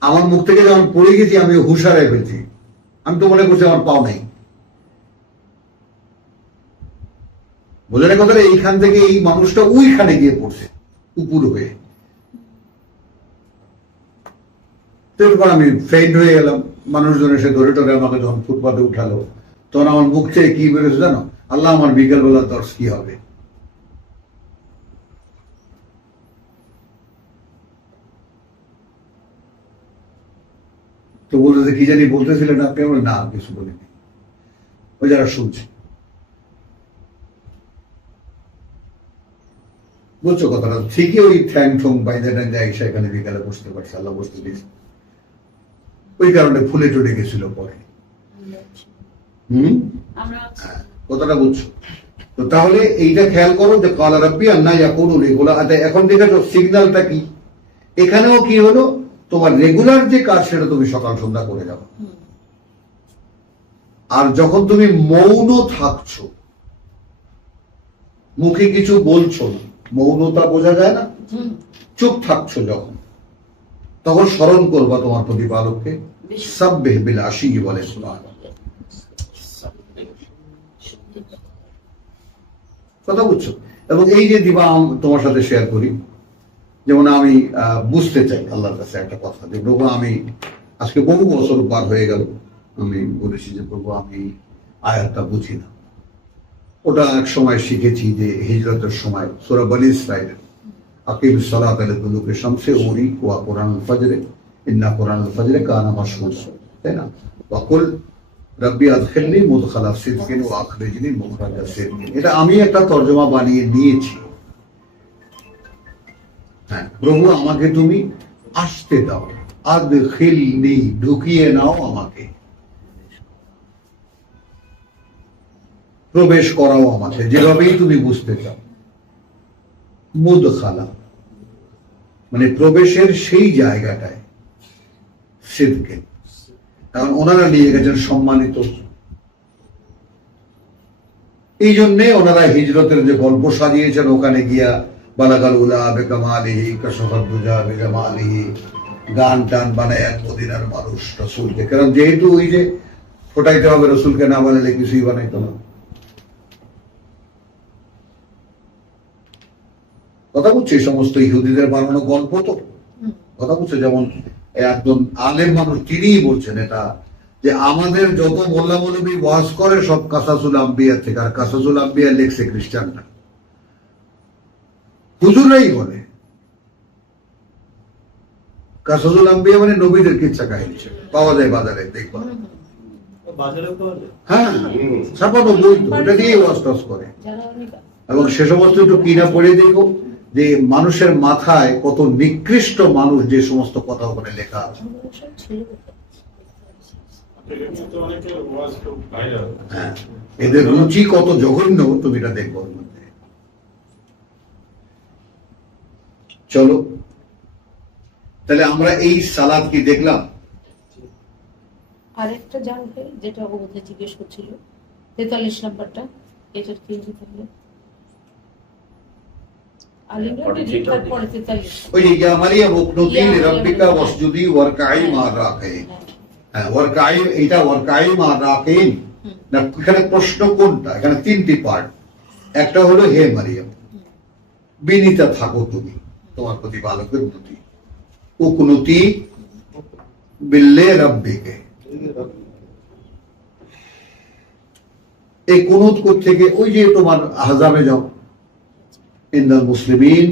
আমার মুখ থেকে যখন পড়ে গেছি আমি হুঁশ হারাই ফেলছি, আমি তো মনে করছি আমার পাও নেই, বোঝার কথা। এইখান থেকে এই মানুষটা ওইখানে গিয়ে পড়ছে উপর হয়ে, তারপর আমি ফেইন্ট হয়ে গেলাম, মানুষজন এসে ধরে টরে আমাকে যখন ফুটপাতে উঠালো, তখন আমার মুখ থেকে কি বেরোছে জানো? আল্লাহ আমার বিকেল বেলা দর্শ কি হবে। তো বলতে কি জানি বলতেছিলেন আপনি? আমার না কিছু বলিনি, ওই যারা শুনছে বুঝছো কথাটা ঠিকই। ওই ঠ্যাং ঠোং বাইদা টাং এসে এখানে বিকালে বসতে পারছে, আল্লাহ বসতে দিয়েছে, ওই কারণে ফুলে টুলে গেছিল পরে। কথাটা বুঝছো তো? তাহলে এইটা খেয়াল করো যে ক্বালা রাব্বি আন্না ইয়াকুলু লি গুলাম, এখন দেখেছো সিগন্যালটা কি? এখানেও কি হলো, তোমার রেগুলার যে কাজ সেটা তুমি সকাল সন্ধ্যা করে যাও, আর যখন তুমি মৌন থাকছো, মুখে কিছু বলছো না, মৌনতা বোঝা যায় না, চুপ থাকছো যখন, তখন স্মরণ করবা তোমার প্রতিপালককে, সাব্বিহ বিল আশি ওয়াল ইসফার। কথা বুঝছো? এবং এই যে দিবা তোমার সাথে শেয়ার করি, যেমন আমি বুঝতে চাই আল্লাহর কাছে একটা কথা যে প্রভু আমি আজকে বহু বছর পার হয়ে গেল, আমি বলেছি যে প্রভু আমি আয়াতটা বুঝি না। ওটা এক সময় শিখেছি যে হিজরতের সময় সূরা বনী ইসরাঈল আকিমিস সালাতা লিদুলুকি শামসি ওরি ওয়া কুরআনুল ফজর ইন্না কুরআনুল ফজর কানা মাশহুদা, তাই না? ওয়া কুল রাব্বি আদখিলনি মুদখালা সিদকিন ওয়া আখরিজনি মুখরাজা সিদকিন, এটা আমি একটা তরজমা বানিয়ে নিয়েছি। হ্যাঁ, প্রভু আমাকে তুমি আসতে দাও, আদখিলনি ঢুকিয়ে নাও, আমাকে প্রবেশ করাও, আমাকে যেভাবেই তুমি বুঝতে চাও। মুদখালা মানে প্রবেশের সেই জায়গাটায়, সিদকে, কারণ ওনারা নিয়ে গেছেন সম্মানিত, এই জন্যে ওনারা হিজরতের যে গল্প সাজিয়েছেন, ওখানে গিয়া বালাগাল উলা বেকামালিহি কাশফাত দুজা বেজামালিহি গান টান বানায় এক মদিনার মানুষ রাসূলকে, কারণ যেহেতু ওই যে ফোটাইতে হবে রাসূলকে, না বানালে কিছুই বানাইতো না। কথা বুঝছো? এই সমস্ত ইহুদিদের বানানো গল্প তো, কথা বুঝছো? যেমন একজন আলেম মানুষ তিনিই বলছেন এটা, যে আমাদের যত মোল্লা মৌলবী ওয়াজ করে সব কাসাসুল আম্বিয়া থেকে, আর কাসাসুল আম্বিয়া লেখছে খ্রিস্টানরা, হুজুরাই বলে। কাসাসুল আম্বিয়া মানে নবীদের কিচ্ছা কাহিনী, পাওয়া যায় বাজারে, দেখবা। হ্যাঁ, ছাপানো বই তো, ওটা দিয়ে ওয়াজ টাজ করে। এবং সে সমস্ত একটু কিনা পড়ে দেখো যে মানুষের মাথায় কত নিকৃষ্ট মানুষ যে সমস্ত কথা ওখানে লেখা আছে। হ্যাঁ, এদের রুচি কত জঘন্য তুমি এটা দেখবো। চলো তাহলে আমরা এই সালাত কি দেখলাম? আরেকটা জানবে যেটা ও বোধহয় জিজ্ঞেস করছিল 43 নম্বরটা, এটার কি হতে হবে? পরে 43 ওই যে ইয়া মারিয়াম উকনুতি লিরাব্বিকা ওয়াসজুদি ওয়ারকাই মা রাকিন। হ্যাঁ, ওয়ারকাই, এটা ওয়ারকাই মা রাকিন না। এখানে প্রশ্ন কোনটা? এখানে তিনটি পার্ট। একটা হলো হে মারিয়াম, বিনীতা থাকো তুমি, তোমার প্রতি বালকের প্রতি। উকনুতি বিল্লে রাব্বিকে, এই কুনুত থেকে ওই যে তোমার আহজাবে যাও, ইন্নাল মুসলিমিন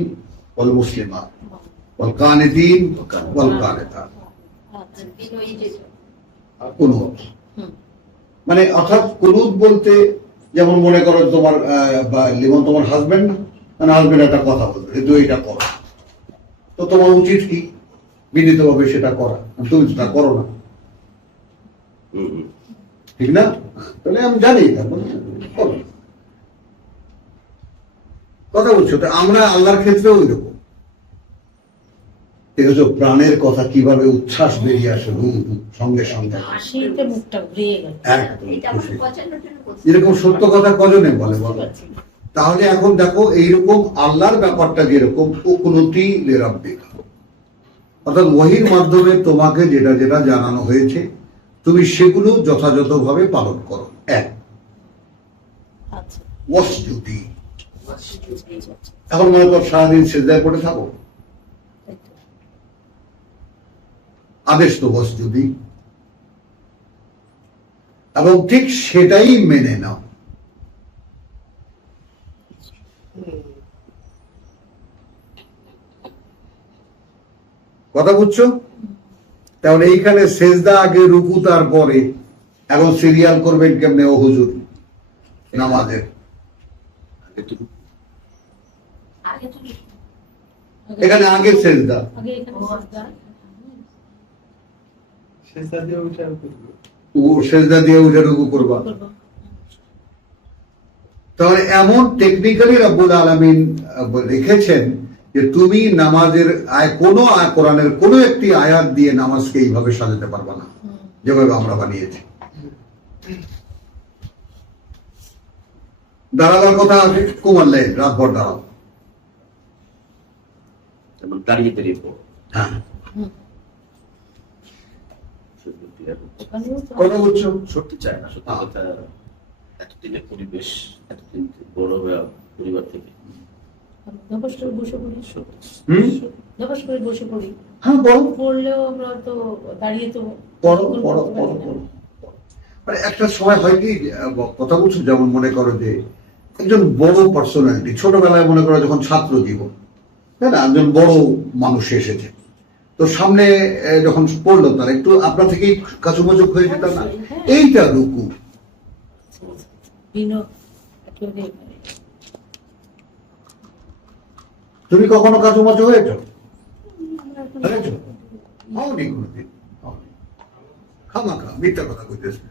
ওয়াল মুসলিমাত ওয়াল কানিতিন ওয়াল কানিতাত, বিনয়ী যেটা কুনুত মানে অর্থাৎ কুনুত বলতে যেমন মনে করো তোমার লিমন তোমার হাজবেন্ড না, মানে হাজবেন্ড একটা কথা বলবে যে তুই এটা করো, তো তোমার উচিত কি বিনীতভাবে সেটা করা, তুমি সেটা করো না, ঠিক না? তাহলে আমি জানি করো। কথা বলছো তো আমরা আল্লাহর ক্ষেত্রেও ওই রকম দেখেছো, প্রাণের কথা কিভাবে উচ্ছ্বাস বেরিয়ে আসে সঙ্গে সঙ্গে, হাসিতে মুখটা ঘুরিয়ে গেল। এটা আমাকে পচানোর জন্য বলছি। এরকম সত্য কথা কজনে বলে বলো? তাহলে এখন দেখো এইরকম আল্লাহর ব্যাপারটা যেরকম উকনুতি লিরাব্বিকা, অর্থাৎ ওহীর মাধ্যমে তোমাকে যেটা যেটা জানানো হয়েছে তুমি সেগুলো যথাযথভাবে পালন করো। এক, আচ্ছা, ওয়াসজুদি, এখন মনে করো সারাদিন সিজদায় পড়ে থাকো, আদেশ তো ওয়াসজুদি, এবং ঠিক সেটাই মেনে নাও। কথা বুঝছো? তাহলে এইখানে সেজদা আগে, রুকু তারপরে, এখন সিরিয়াল করবেন কেমনে? ও হুজুর নামাজের আগে তো এখানে আগে সেজদা, আগে এখানে সিজদা, সেজদা দিয়ে উঠে আর করবে। ও সেজদা দিয়ে উঠে রুকু করবা। করবো। তাহলে এমন টেকনিক্যালি রব্বুল আলামিন রেখেছেন যে তুমি নামাজের কোনো কোরআনের কোনো একটি আয়াত দিয়ে নামাজকে এইভাবে সাজাতে পারবা না যেভাবে আমরা বানিয়েছি। দাঁড়াবার কথা আছে, কুমারলে রাতভর দাঁড়াও, যেমন দাঁড়িয়ে দাঁড়িয়ে পড়ো। হ্যাঁ, ওখানেও তো কথা বুঝছো? সত্যি চায় না, সত্যি কথা। এতদিনের পরিবেশ, এতদিন বড় হয়ে পরিবার থেকে ধপাস করে বসে পড়ি, ধপাস করে বসে পড়ি, হ্যাঁ, বড় পড়লেও আমরা তো দাঁড়িয়ে তো পড়ো পড়ো পড়ো পড়ো। মানে একটা সময় হয় কি, কথা বলছো, যেমন মনে করো যে একজন বড় পার্সোনালিটি, ছোটবেলায় মনে করো যখন ছাত্র জীবন, তাই না, একজন বড় মানুষ এসেছে, তো সামনে যখন পড়লো তার একটু আপনা থেকেই কাচুমাচুক হয়ে যেত না, এইটা রুকু। বিনো একেবারে তুমি কখনো কাচুমাচু হয়েছো? হয়েছো? হওনি কোনোদিন, হওনি। খামাখা মিথ্যা কথা কইতেছে,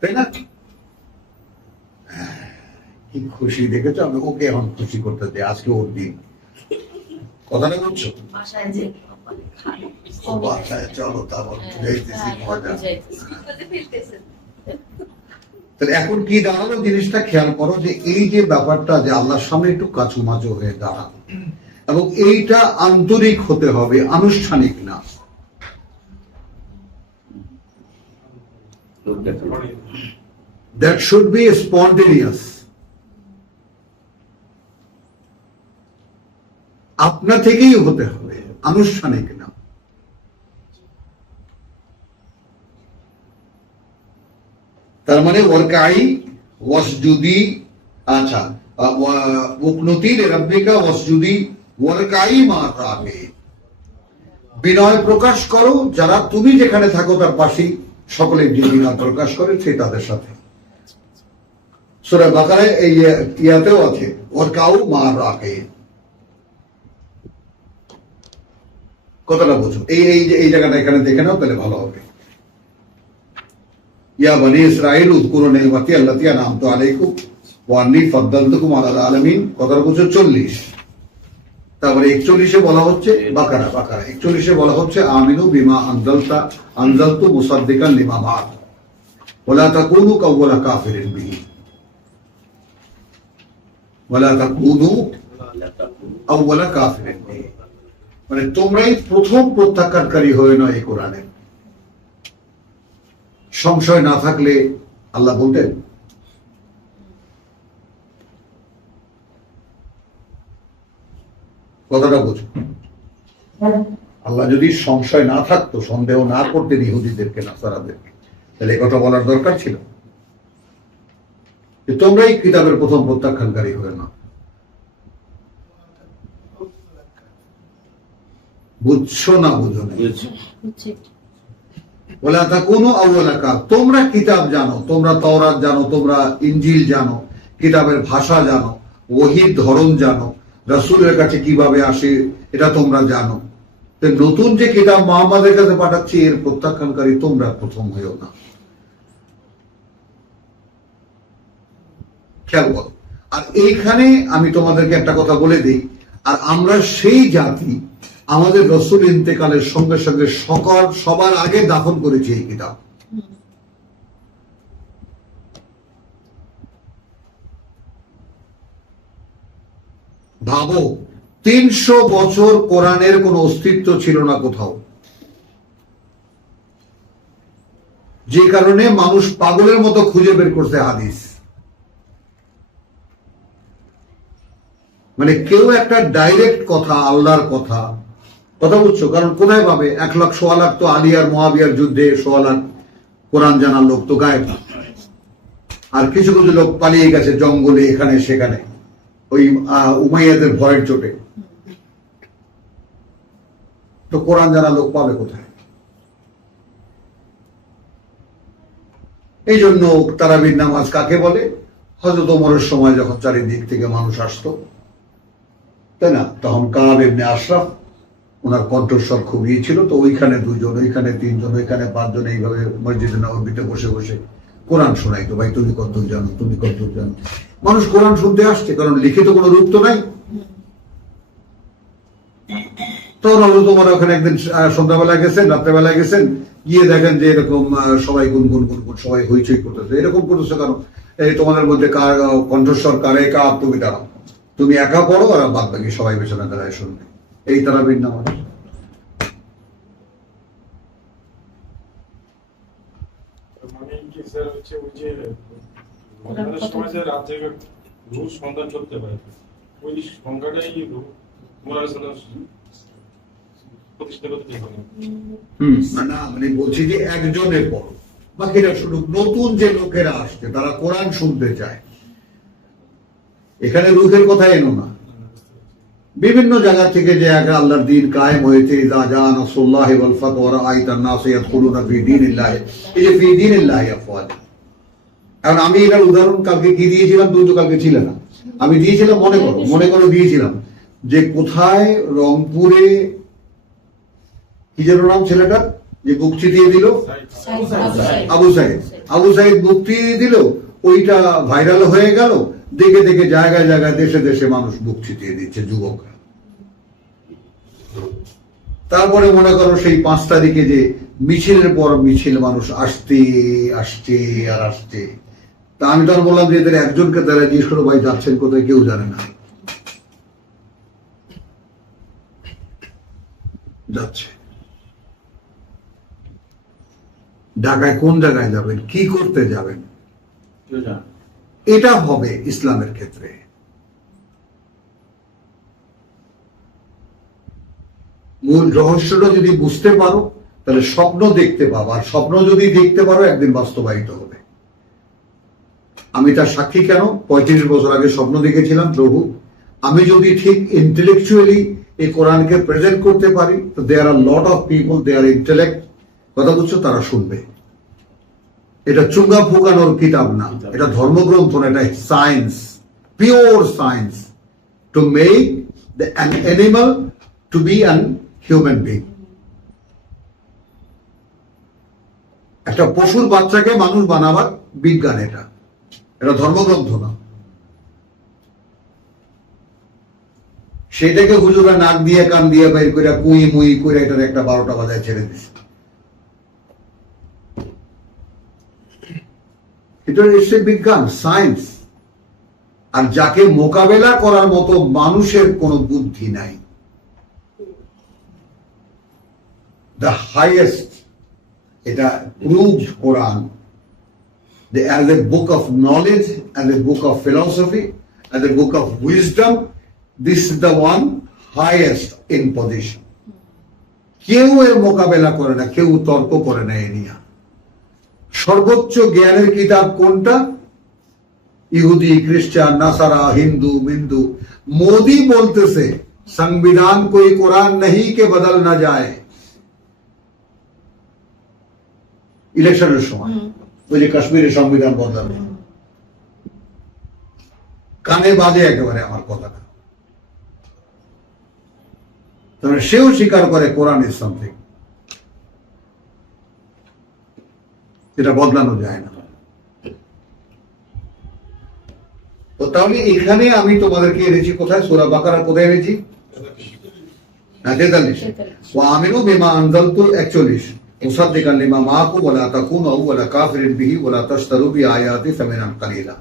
তাই না? কি খুশি দেখেছো, আমি ওকে এখন খুশি করতে চাই, আজকে ওর দিন। কথাটা বলছো? বাসায় যে কপালে খায়। ও বাসায় চলো, তারপর বুঝাইতেছি মজা। বিপদে ফেলতেছেন। তাহলে এখন কি দাঁড়ালো জিনিসটা খেয়াল করো, যে এই যে ব্যাপারটা যে আল্লাহর সামনে একটু কাছুমাচু হয়ে দাঁড়ানো, এবং এইটা আন্তরিক হতে হবে, আনুষ্ঠানিক না। লোক দেখা That should be spontaneous. আপনা থেকেই হতে হবে, আনুষ্ঠানিক না। তার মানে ওয়ারকাই ওয়াসজুদি, আচ্ছা, উকনুতি লিরাব্বিকা ওয়াসজুদি ওয়ারকাই মা রাকিন, বিনয় প্রকাশ করো, যারা তুমি যেখানে থাকো তার পাশেই সকলে যে বিনয় প্রকাশ করে সেই তাদের সাথে। সূরা বাকারায় এই ইয়াতেও আছে ওয়ারকাউ মা রাকিন। কথাটা বুঝো, এই জায়গাটা এখানে দেখে নাও, তাহলে ভালো হবে। ইয়া বনি ইসরাঈল উযকুরু নি'মাতি আল্লাতী আন'আমতু আলাইকুম ওয়া আন্নী ফাদ্দালতুকুম আলাল আলামিন। কথাটা বুঝো? 40 তারপরে 41-এ বলা হচ্ছে বাকারা 41-এ বলা হচ্ছে আমিনু বিমা আনজালতু মুসাদ্দিকান লিমা মা'আ ওয়ালা তাকুনু কাওয়ালা কাফিরিন বিহি ওয়ালা তাকুনু আউওয়ালা কাফিরিন বিহি, মানে তোমরাই প্রথম প্রত্যাখ্যানকারী হয়ে নয় এই কোরআনের। সংশয় না থাকলে আল্লাহ বলতেন? কথাটা বুঝুন। আল্লাহ যদি সংশয় না থাকতো, সন্দেহ না করতেন ইহুদিদেরকে, নাসারাদেরকে, তাহলে কথা বলার দরকার ছিল যে তোমরাই কিতাবের প্রথম প্রত্যাখ্যানকারী হয়ে না। বুঝছো না বুঝো না? ওয়ালা তাকুনু আউওয়ালা কাফির, তোমরা কিতাব জানো, তোমরা তাওরাত জানো, তোমরা ইনজিল জানো, কিতাবের ভাষা জানো, ওহীর ধরন জানো, রাসূলের কাছে কিভাবে আসে এটা তোমরা জানো। নতুন যে কিতাব মুহাম্মাদের কাছে পাঠাচ্ছি এর প্রত্যাখ্যানকারী তোমরা প্রথম হয়েও না। খেয়াল করো। আর এইখানে আমি তোমাদেরকে একটা কথা বলে দিই, আর আমরা সেই জাতি আমাদের রাসূল ইন্তেকালের সঙ্গে সঙ্গে সবার আগে দাফন করেছি এই কিতাব। ভাবো, 300 বছর কোরআনের কোনো অস্তিত্ব ছিল না কোথাও, যে কারণে মানুষ পাগলের মতো খুঁজে বের করছে হাদিস। মানে কেউ একটা ডাইরেক্ট কথা, আল্লাহর কথা বুঝছো? কারণ কোথায় পাবে? 1 লাখ 1.25 লাখ তো আলী আর মুআবিয়ার যুদ্ধে 1.25 লাখ কোরআন জানার লোক তো গায়েব, আর কিছু কিছু লোক পালিয়ে গেছে জঙ্গলে, এখানে সেখানে, ওই উমাইয়াদের ভয়ের চোটে। তো কোরআন জানা লোক পাবে কোথায়? এই জন্য তারাবির নামাজ কাকে বলে? হযরত ওমরের সময় যখন চারিদিক থেকে মানুষ আসতো, তাই না, তখন কাব ইবনে আশরাফ, ওনার কণ্ঠস্বর খুব ইয়ে ছিল, তো ওইখানে 2 জন, ওইখানে 3 জন, ওইখানে 5 জন, এইভাবে মসজিদে নববীতে বসে বসে কোরআন শোনাইতো। ভাই তুমি কতদূর জানো, তুমি কতদূর জানো? মানুষ কোরআন শুনতে আসছে, কারণ লিখিত কোনো রূপ তো নাই। তখন হলো তোমার ওখানে একদিন সন্ধ্যাবেলায় গেছেন, রাত্রেবেলায় গেছেন, গিয়ে দেখেন যে এরকম সবাই গুনগুন সবাই হইচই করতেছে। এরকম করতেছে কারণ এই তোমাদের মধ্যে কার কণ্ঠস্বর, কারে কার, তুমি দাঁড়াও, তুমি একা পড়ো আর বাদ বাকি সবাই পেছনে দাঁড়ায় শুনবে। এই তারাবির নামাজ। মানে কি স্যার হচ্ছে ওই যে রমজানের সময় যে রাত জেগে রোজ সন্ধান করতে পারে, ওই সংখ্যাটাই মোরাল প্রতিষ্ঠা করতে হবে। না, মানে বলছি যে একজনের পর বাকিরা শুধু নতুন যে লোকেরা আসছে তারা কোরআন শুনতে চায়। এখানে রুহের কথা এনো না, বিভিন্ন জায়গা থেকে যে আগে আল্লাহর দ্বীন কায়েম হয়েছে। ইযা জা নাসরুল্লাহি ওয়াল ফাতহু ওয়া রাআইতান নাস ইয়াদখুলুনা ফি দীনিল্লাহি, এই যে ফি দীনিল্লাহি আফওয়াজা। এখন আমি এটার উদাহরণ কালকে কি দিয়েছিলাম, তুমি তো কালকে ছিলে না, আমি দিয়েছিলাম, মনে করো দিয়েছিলাম যে কোথায় রংপুরে কি যেন নাম ছেলেটা যে বুক চিতিয়ে দিল, আবু সাইদ বুক চিতিয়ে দিল, ওইটা ভাইরাল হয়ে গেল। দেখে দেখে জায়গায় জায়গায় দেশে দেশে মানুষ বুক ছিটিয়ে দিচ্ছে, যুবকরা। তারপরে মনে করো সেই 5 তারিখে যে মিছিলের পর মিছিল মানুষ আসছে আর আসছে। তা আমি তখন বললাম যে এদের একজনকে তারা জিজ্ঞেস করো, ভাই যাচ্ছেন কোথায়? কেউ জানে না। যাচ্ছে ঢাকায়, কোন জায়গায় যাবেন, কি করতে যাবেন, এটা হবে ইসলামের ক্ষেত্রে। মূল রহস্যটা যদি বুঝতে পারো তাহলে স্বপ্ন দেখতে পাবো, আর স্বপ্ন যদি দেখতে পারো একদিন বাস্তবায়িত হবে। আমি তার সাক্ষী। কেন? 35 বছর আগে স্বপ্ন দেখেছিলাম, প্রভু আমি যদি ঠিক ইন্টেলেকচুয়ালি এই কোরআনকে প্রেজেন্ট করতে পারি, তো there are lot of people, their intellect, কথা বুঝছো, তারা শুনবে। এটা চুঙ্গা ফুকানোর কিতাব না, এটা ধর্মগ্রন্থ না, এটা science, pure science, to make an animal to be an human being. একটা পশুর বাচ্চাকে মানুষ বানাবার বিজ্ঞান, এটা ধর্মগ্রন্থ না। সেটাকে হুজুরা নাক দিয়ে কান দিয়ে বের করে কুই মুই করে এটার একটা 12টা বাজায় ছেড়ে দিচ্ছে। এটা এসে বিজ্ঞান, সায়েন্স। আর যাকে মোকাবেলা করার মতো মানুষের কোনো বুদ্ধি নাই। দ্য হাইয়েস্ট, এটা proved Quran, as a book of knowledge, as a book of philosophy, as a book of wisdom, this is the one highest in position. কেউ এর মোকাবেলা করে না, কেউ তর্ক করে না এ নিয়ে। সর্বোচ্চ জ্ঞানের কিতাব কোনটা? ইহুদি, খ্রিস্টান, নাসারা, হিন্দু, মিন্দু। মোদি বলতেছে সংবিধান কোই কোরআন नहीं के बदल ना जाए। ইলেকশনের সময় ওই যে কাশ্মীরের সংবিধান বদলানো, কানে বাজে একেবারে আমার কথাটা। তবে সেও স্বীকার করে কোরআন ইজ সামথিং, এটা বদলানো যায় না। তো তাহলে এখানে আমি তোমাদেরকে এনেছি কোথায়? সূরা বাকারা কোথায় এনেছি? 43। ওয়া আমিনু বিমা আনজালতু 41। মুসাদ্দিকান লিমা মাআকুম ওয়া লা তাকুনু আউওয়ালা কাফিরিন বিহি ওয়া লা তাশতারু বিআয়াতি সামানান কালিলা।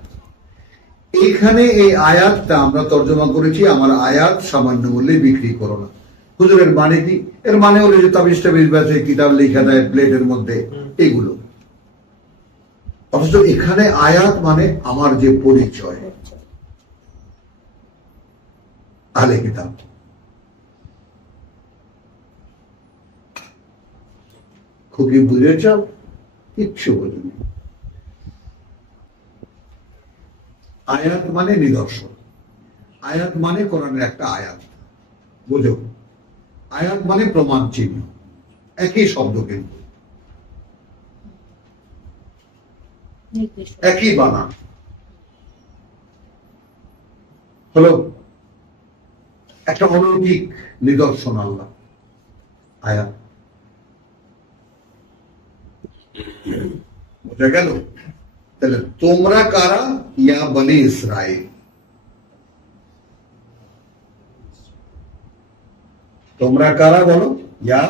এখানে এই আয়াতটা আমরা তরজমা করেছি, আমার আয়াত সামান্য মূল্যে বিক্রি করো না। হুজুরের মানে কি? এর মানে হলো যে তাবিজটা বেচে কিতাব লেখা দেয় প্লেটের মধ্যে, এইগুলো। অথচ এখানে আয়াত মানে আমার যে পরিচয়, আহলে কিতাব। খুবই বুঝেছ? কিচ্ছু বুঝিনি। আয়াত মানে নিদর্শন, আয়াত মানে কোরআনের একটা আয়াত, বুঝো? আয়াত মানে প্রমাণ চিহ্ন, একই শব্দ কিন্তু একই বানান। হলো একটা অলৌকিক নিদর্শন আল্লাহ, আয়াত। বোঝা গেল? তাহলে তোমরা কারা? ইয়া বনি ইসরাইল। তোমরা কারা বলো? ইয়া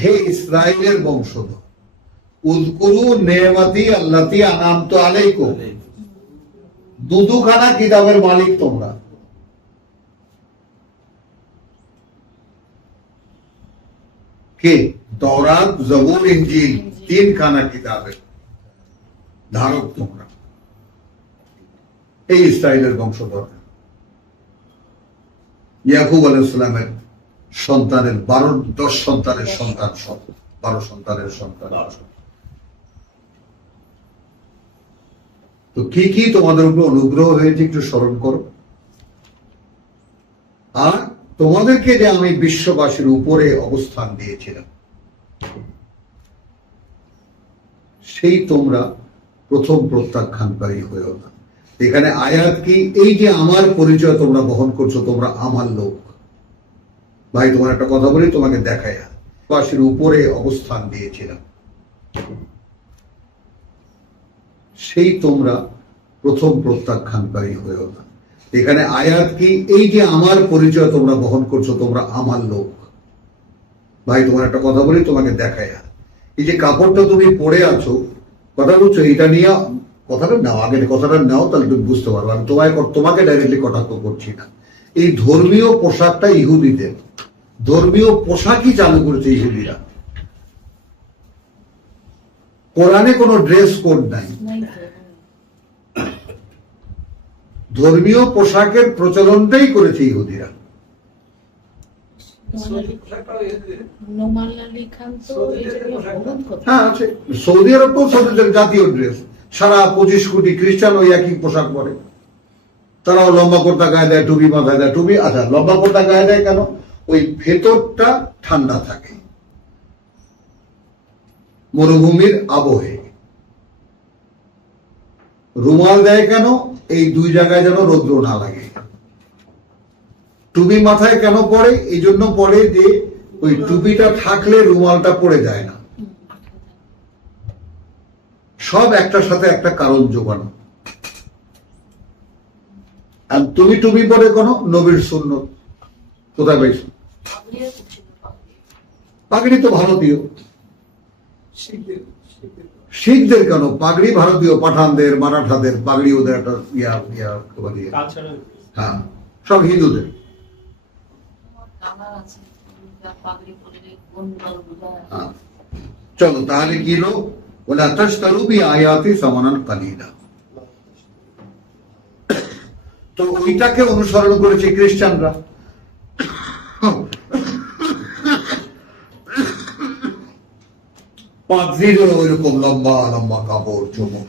হে ইসরাইলের বংশধর। উযকুরু নেমাতি আল্লাতী আনআমতু আলাইকুম। দুখানা কিতাবের মালিক তোমরা। কে? তওরাত, জবুর, ইনজিল, 3খানা কিতাবের ধারক তোমরা। এই ইসরাইলের বংশধর। ইয়াকুব আলাইহিস সালামের সন্তানের 10 সন্তানের সন্তান, সব 12 সন্তানের সন্তান। তো কি কি তোমাদের উপর অনুগ্রহ হয়েছে একটু স্মরণ করো। আর তোমাদেরকে যে আমি বিশ্ববাসীর উপরে অবস্থান দিয়েছিলাম, সেই তোমরা প্রথম প্রত্যাখ্যানকারী হয়েও না। এখানে আয়াত কি? এই যে আমার পরিচয় তোমরা বহন করছো, তোমরা আমার লোক। ভাই তোমার একটা কথা বলি, তোমাকে দেখায়, বাসীর উপরে অবস্থান দিয়েছিলাম, সেই তোমরা প্রথম প্রত্যাখ্যানকারী হয়েও না। এখানে আয়াত কি? এই যে আমার পরিচয় তোমরা বহন করছো, তোমরা আমার লোক। ভাই তোমার একটা কথা বলি, তোমাকে দেখায়, এই যে কাপড়টা তুমি পরে আছো, কথা বলছো, এটা নিয়ে কথাটা নাও, আগে কথাটা নাও, তাহলে তুমি বুঝতে পারবো। আমি তোমাকে ডাইরেক্টলি কটাক্ষ করছি না। এই ধর্মীয় পোশাকটা ইহুদিদের, ধর্মীয় পোশাকই চালু করেছে ইহুদিরা। কোরআনে কোনো ড্রেস কোড নাই। ধর্মীয় পোশাকের প্রচলনটাই করেছে ইহুদিরা। হ্যাঁ আছে, সৌদি আরব তো সৌদিদের জাতীয় ড্রেস। সারা 25 কোটি খ্রিস্টান ওই একই পোশাক পরে। তারাও লম্বা কুর্তা গায়ে দেয়, টুপি মাথায় দেয়। টুপি, আচ্ছা লম্বা কুর্তা গায়ে দেয় কেন? ওই ভেতরটা ঠান্ডা থাকে মরুভূমির আবহে। রুমাল দেয় কেন? এই 2 জায়গায় যেন রৌদ্র না লাগে। টুপি মাথায় কেন পড়ে? এই জন্য পড়ে যে ওই টুপিটা থাকলে রুমালটা পড়ে যায় না। সব একটার সাথে একটা কারণ যোগানো। আর তুমি টুপি পরে কোনো নবীর সুন্নত। কোথায় পাইছো? পাগড়িও তো ছিল, পাগড়ি। পাগড়ি তো ভারতীয়। শিখদের শিখদের কেন? পাগড়ি ভারতীয়, পাঠানদের, মারাঠাদের পাগড়ি ওদের একটা কালচারাল হ্যাঁ, সব হিন্দুদের। কালার আছে, পাগড়ি পরে কোন দল বোঝায়। হ্যাঁ, চলো তাহলে কি হলো, ওলা তাশতারু বি আয়াতি সামানান কালিলা। তো ওইটাকে অনুসরণ করেছে খ্রিস্টানরা। পাদ্রীদের ওইরকম লম্বা লম্বা কাপড় চোপড়।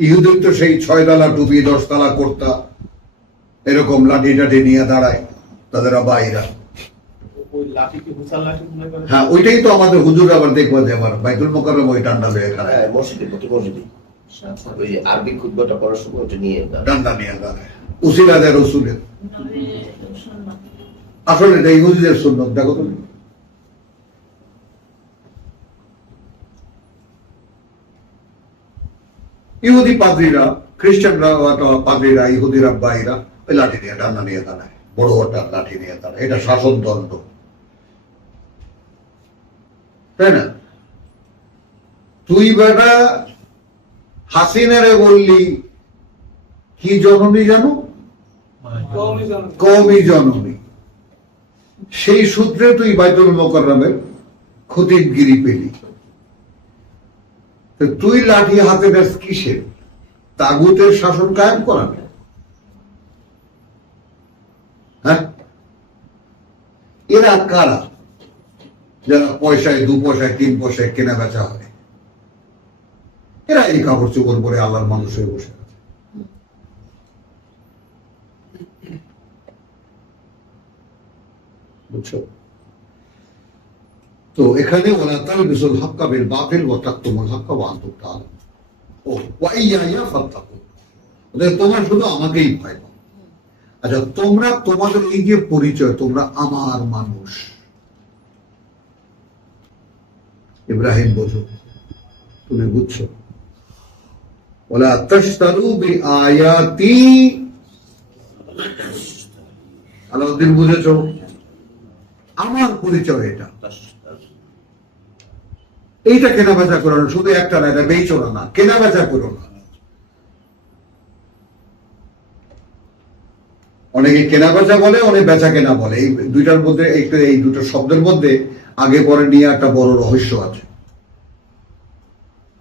ইহুদের তো সেই 6 তালা টুপি, 10 তালা কর্তা, এরকম লাঠি টাঠি নিয়ে দাঁড়ায় তাদের বাইরা। ওই লাঠিকে হুসার লাঠি মনে করে। হ্যাঁ, ওইটাই তো আমাদের হুজুর আবার দেখবো যে আবার বাইতুল মোকাররম ওই ডান্ডা লয়ে খাড়ায়, হ্যাঁ, মসজিদে প্রতি মসজিদে ওই আরবি খুতবাটা পড়ার সময় ওটা নিয়ে ডান্ডা নিয়ে দাঁড়ায়। উসিলা দেয় রসুলের। নবী সুন্নাত। আসলে এটা ইহুদিদের সুন্নত, দেখো তুমি। ইহুদি পাদ্রীরা, খ্রিস্টানরা, পাদ্রীরা, ইহুদিরা বাইরা ওই লাঠি নিয়ে ডান্ডা নিয়ে দাঁড়ায়, বড় ওটা লাঠি নিয়ে দাঁড়ায়। এটা শাসনদণ্ড, তাই না? তুই বেটা হাসিনারে বললি কি জননী জানো? কওমি জননী। সেই সূত্রে তুই বাইতুল মোকাররমের খতিবগিরি পেলি। তো তুই লাঠি হাতে ব্যাস কিসের? তাগুতের শাসন কায়েম করা। হ্যাঁ, এরা কারা? যারা পয়সায়, 2 পয়সায়, 3 পয়সায় কেনা বেচা হয়, এরা এই কাপড় চোপড় পরে আল্লাহর মানুষ হয়ে বসে আছে। বুঝছো? তো এখানে ওয়ালা তালবিসুল হাক্কা বিল বাতিল ওয়া তাকতুমুল হাক্কা ওয়া আনতুম তাআলামুন। ও ওয়া ইয়া ফাত্তাকুন। তোমরা শুধু আমাকেই ভয় পাও। আচ্ছা, তোমরা তোমাদের এই যে পরিচয়, তোমরা আমার মানুষ। ইব্রাহিম বোঝো, তুমি বুঝছো? ওয়ালা তাশতারু বিআয়াতি। আলাউদ্দিন বুঝেছো? আমার পরিচয় এটা। এইটা কেনা বেচা করো না, শুধু একটা না, এটা বেচো না, কেনা বেচা করো না। অনেকে কেনা বেচা বলে, অনেক বেচা কেনা বলে। এই দুইটার মধ্যে, এই দুটো শব্দের মধ্যে আগে পরে নিয়ে একটা বড় রহস্য আছে।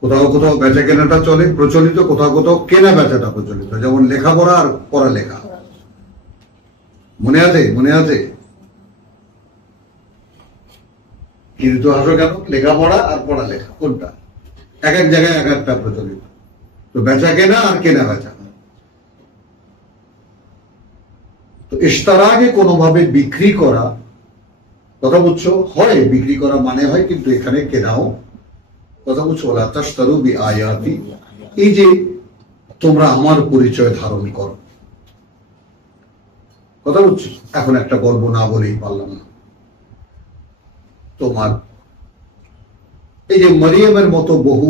কোথাও কোথাও বেচা কেনাটা চলে প্রচলিত, কোথাও কোথাও কেনা বেচাটা প্রচলিত। যেমন লেখাপড়া আর পড়ালেখা। মনে আছে? মনে আছে? কিন্তু হাসো কেন? লেখাপড়া আর পড়ালেখা কোনটা? এক এক জায়গায় এক একটা প্রচলিত। তো বেচা কেনা আর কেনা বেচা। তো ইশতারাকে কোনোভাবে বিক্রি করা, কথা বুঝছো? হয় বিক্রি করা মানে হয়, কিন্তু এখানে কেনাও, কথা বুঝছো? ওয়ালা তাশতারু বিআয়াতি, এই যে তোমরা আমার পরিচয় ধারণ করো, কথা বুঝছো? এখন একটা গল্প না বলেই পারলাম না। তোমার এই যে মরিয়মের মতো বহু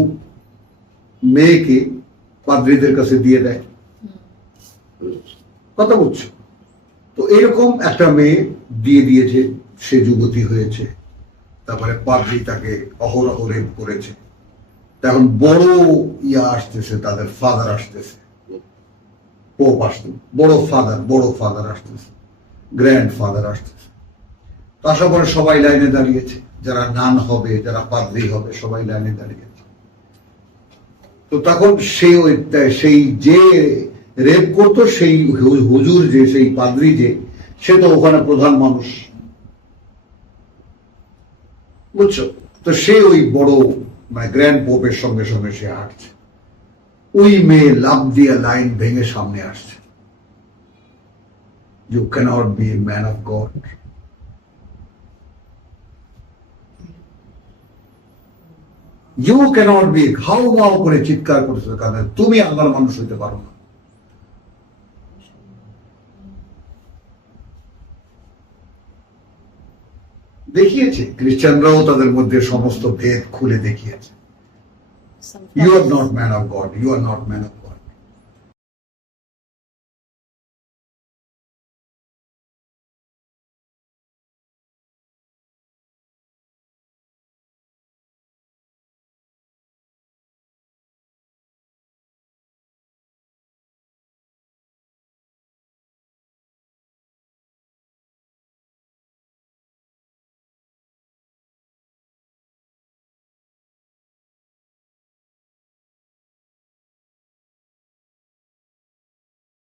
মেয়েকে পাদ্রীদের কাছে দিয়ে দেয়, কথা বুঝছো? তো এরকম একটা মেয়ে দিয়ে দিয়েছে, সে যুবতী হয়েছে, তারপরে পাদ্রী তাকে অহরহ রেপ করেছে। এখন বড় আসতেছে, তাদের ফাদার আসতেছে, পোপ আসতেছে, বড় ফাদার আসতেছে, গ্র্যান্ড ফাদার আসতেছে। আসার পরে সবাই লাইনে দাঁড়িয়েছে, যারা নান হবে, যারা পাদ্রী হবে, সবাই লাইনে দাঁড়িয়েছে। তো তখন সেই যে রেপ করতো, সেই হুজুর যে, সেই পাদ্রী যে, সে তো ওখানে প্রধান মানুষ, বুঝছো? তো সে ওই বড় মানে গ্র্যান্ড পোপের সঙ্গে সঙ্গে সে হাঁটছে। ওই মেয়ে লাফ দিয়ে লাইন ভেঙে সামনে আসছে। You cannot be a man of God. You cannot be, ঘাউ ঘাউ করে চিৎকার করছে, কারণ তুমি আল্লাহর মানুষ হইতে পারো না। দেখিয়েছে খ্রিস্টানরাও তাদের মধ্যে সমস্ত ভেদ খুলে দেখিয়েছে। You are not man of God, you are not man of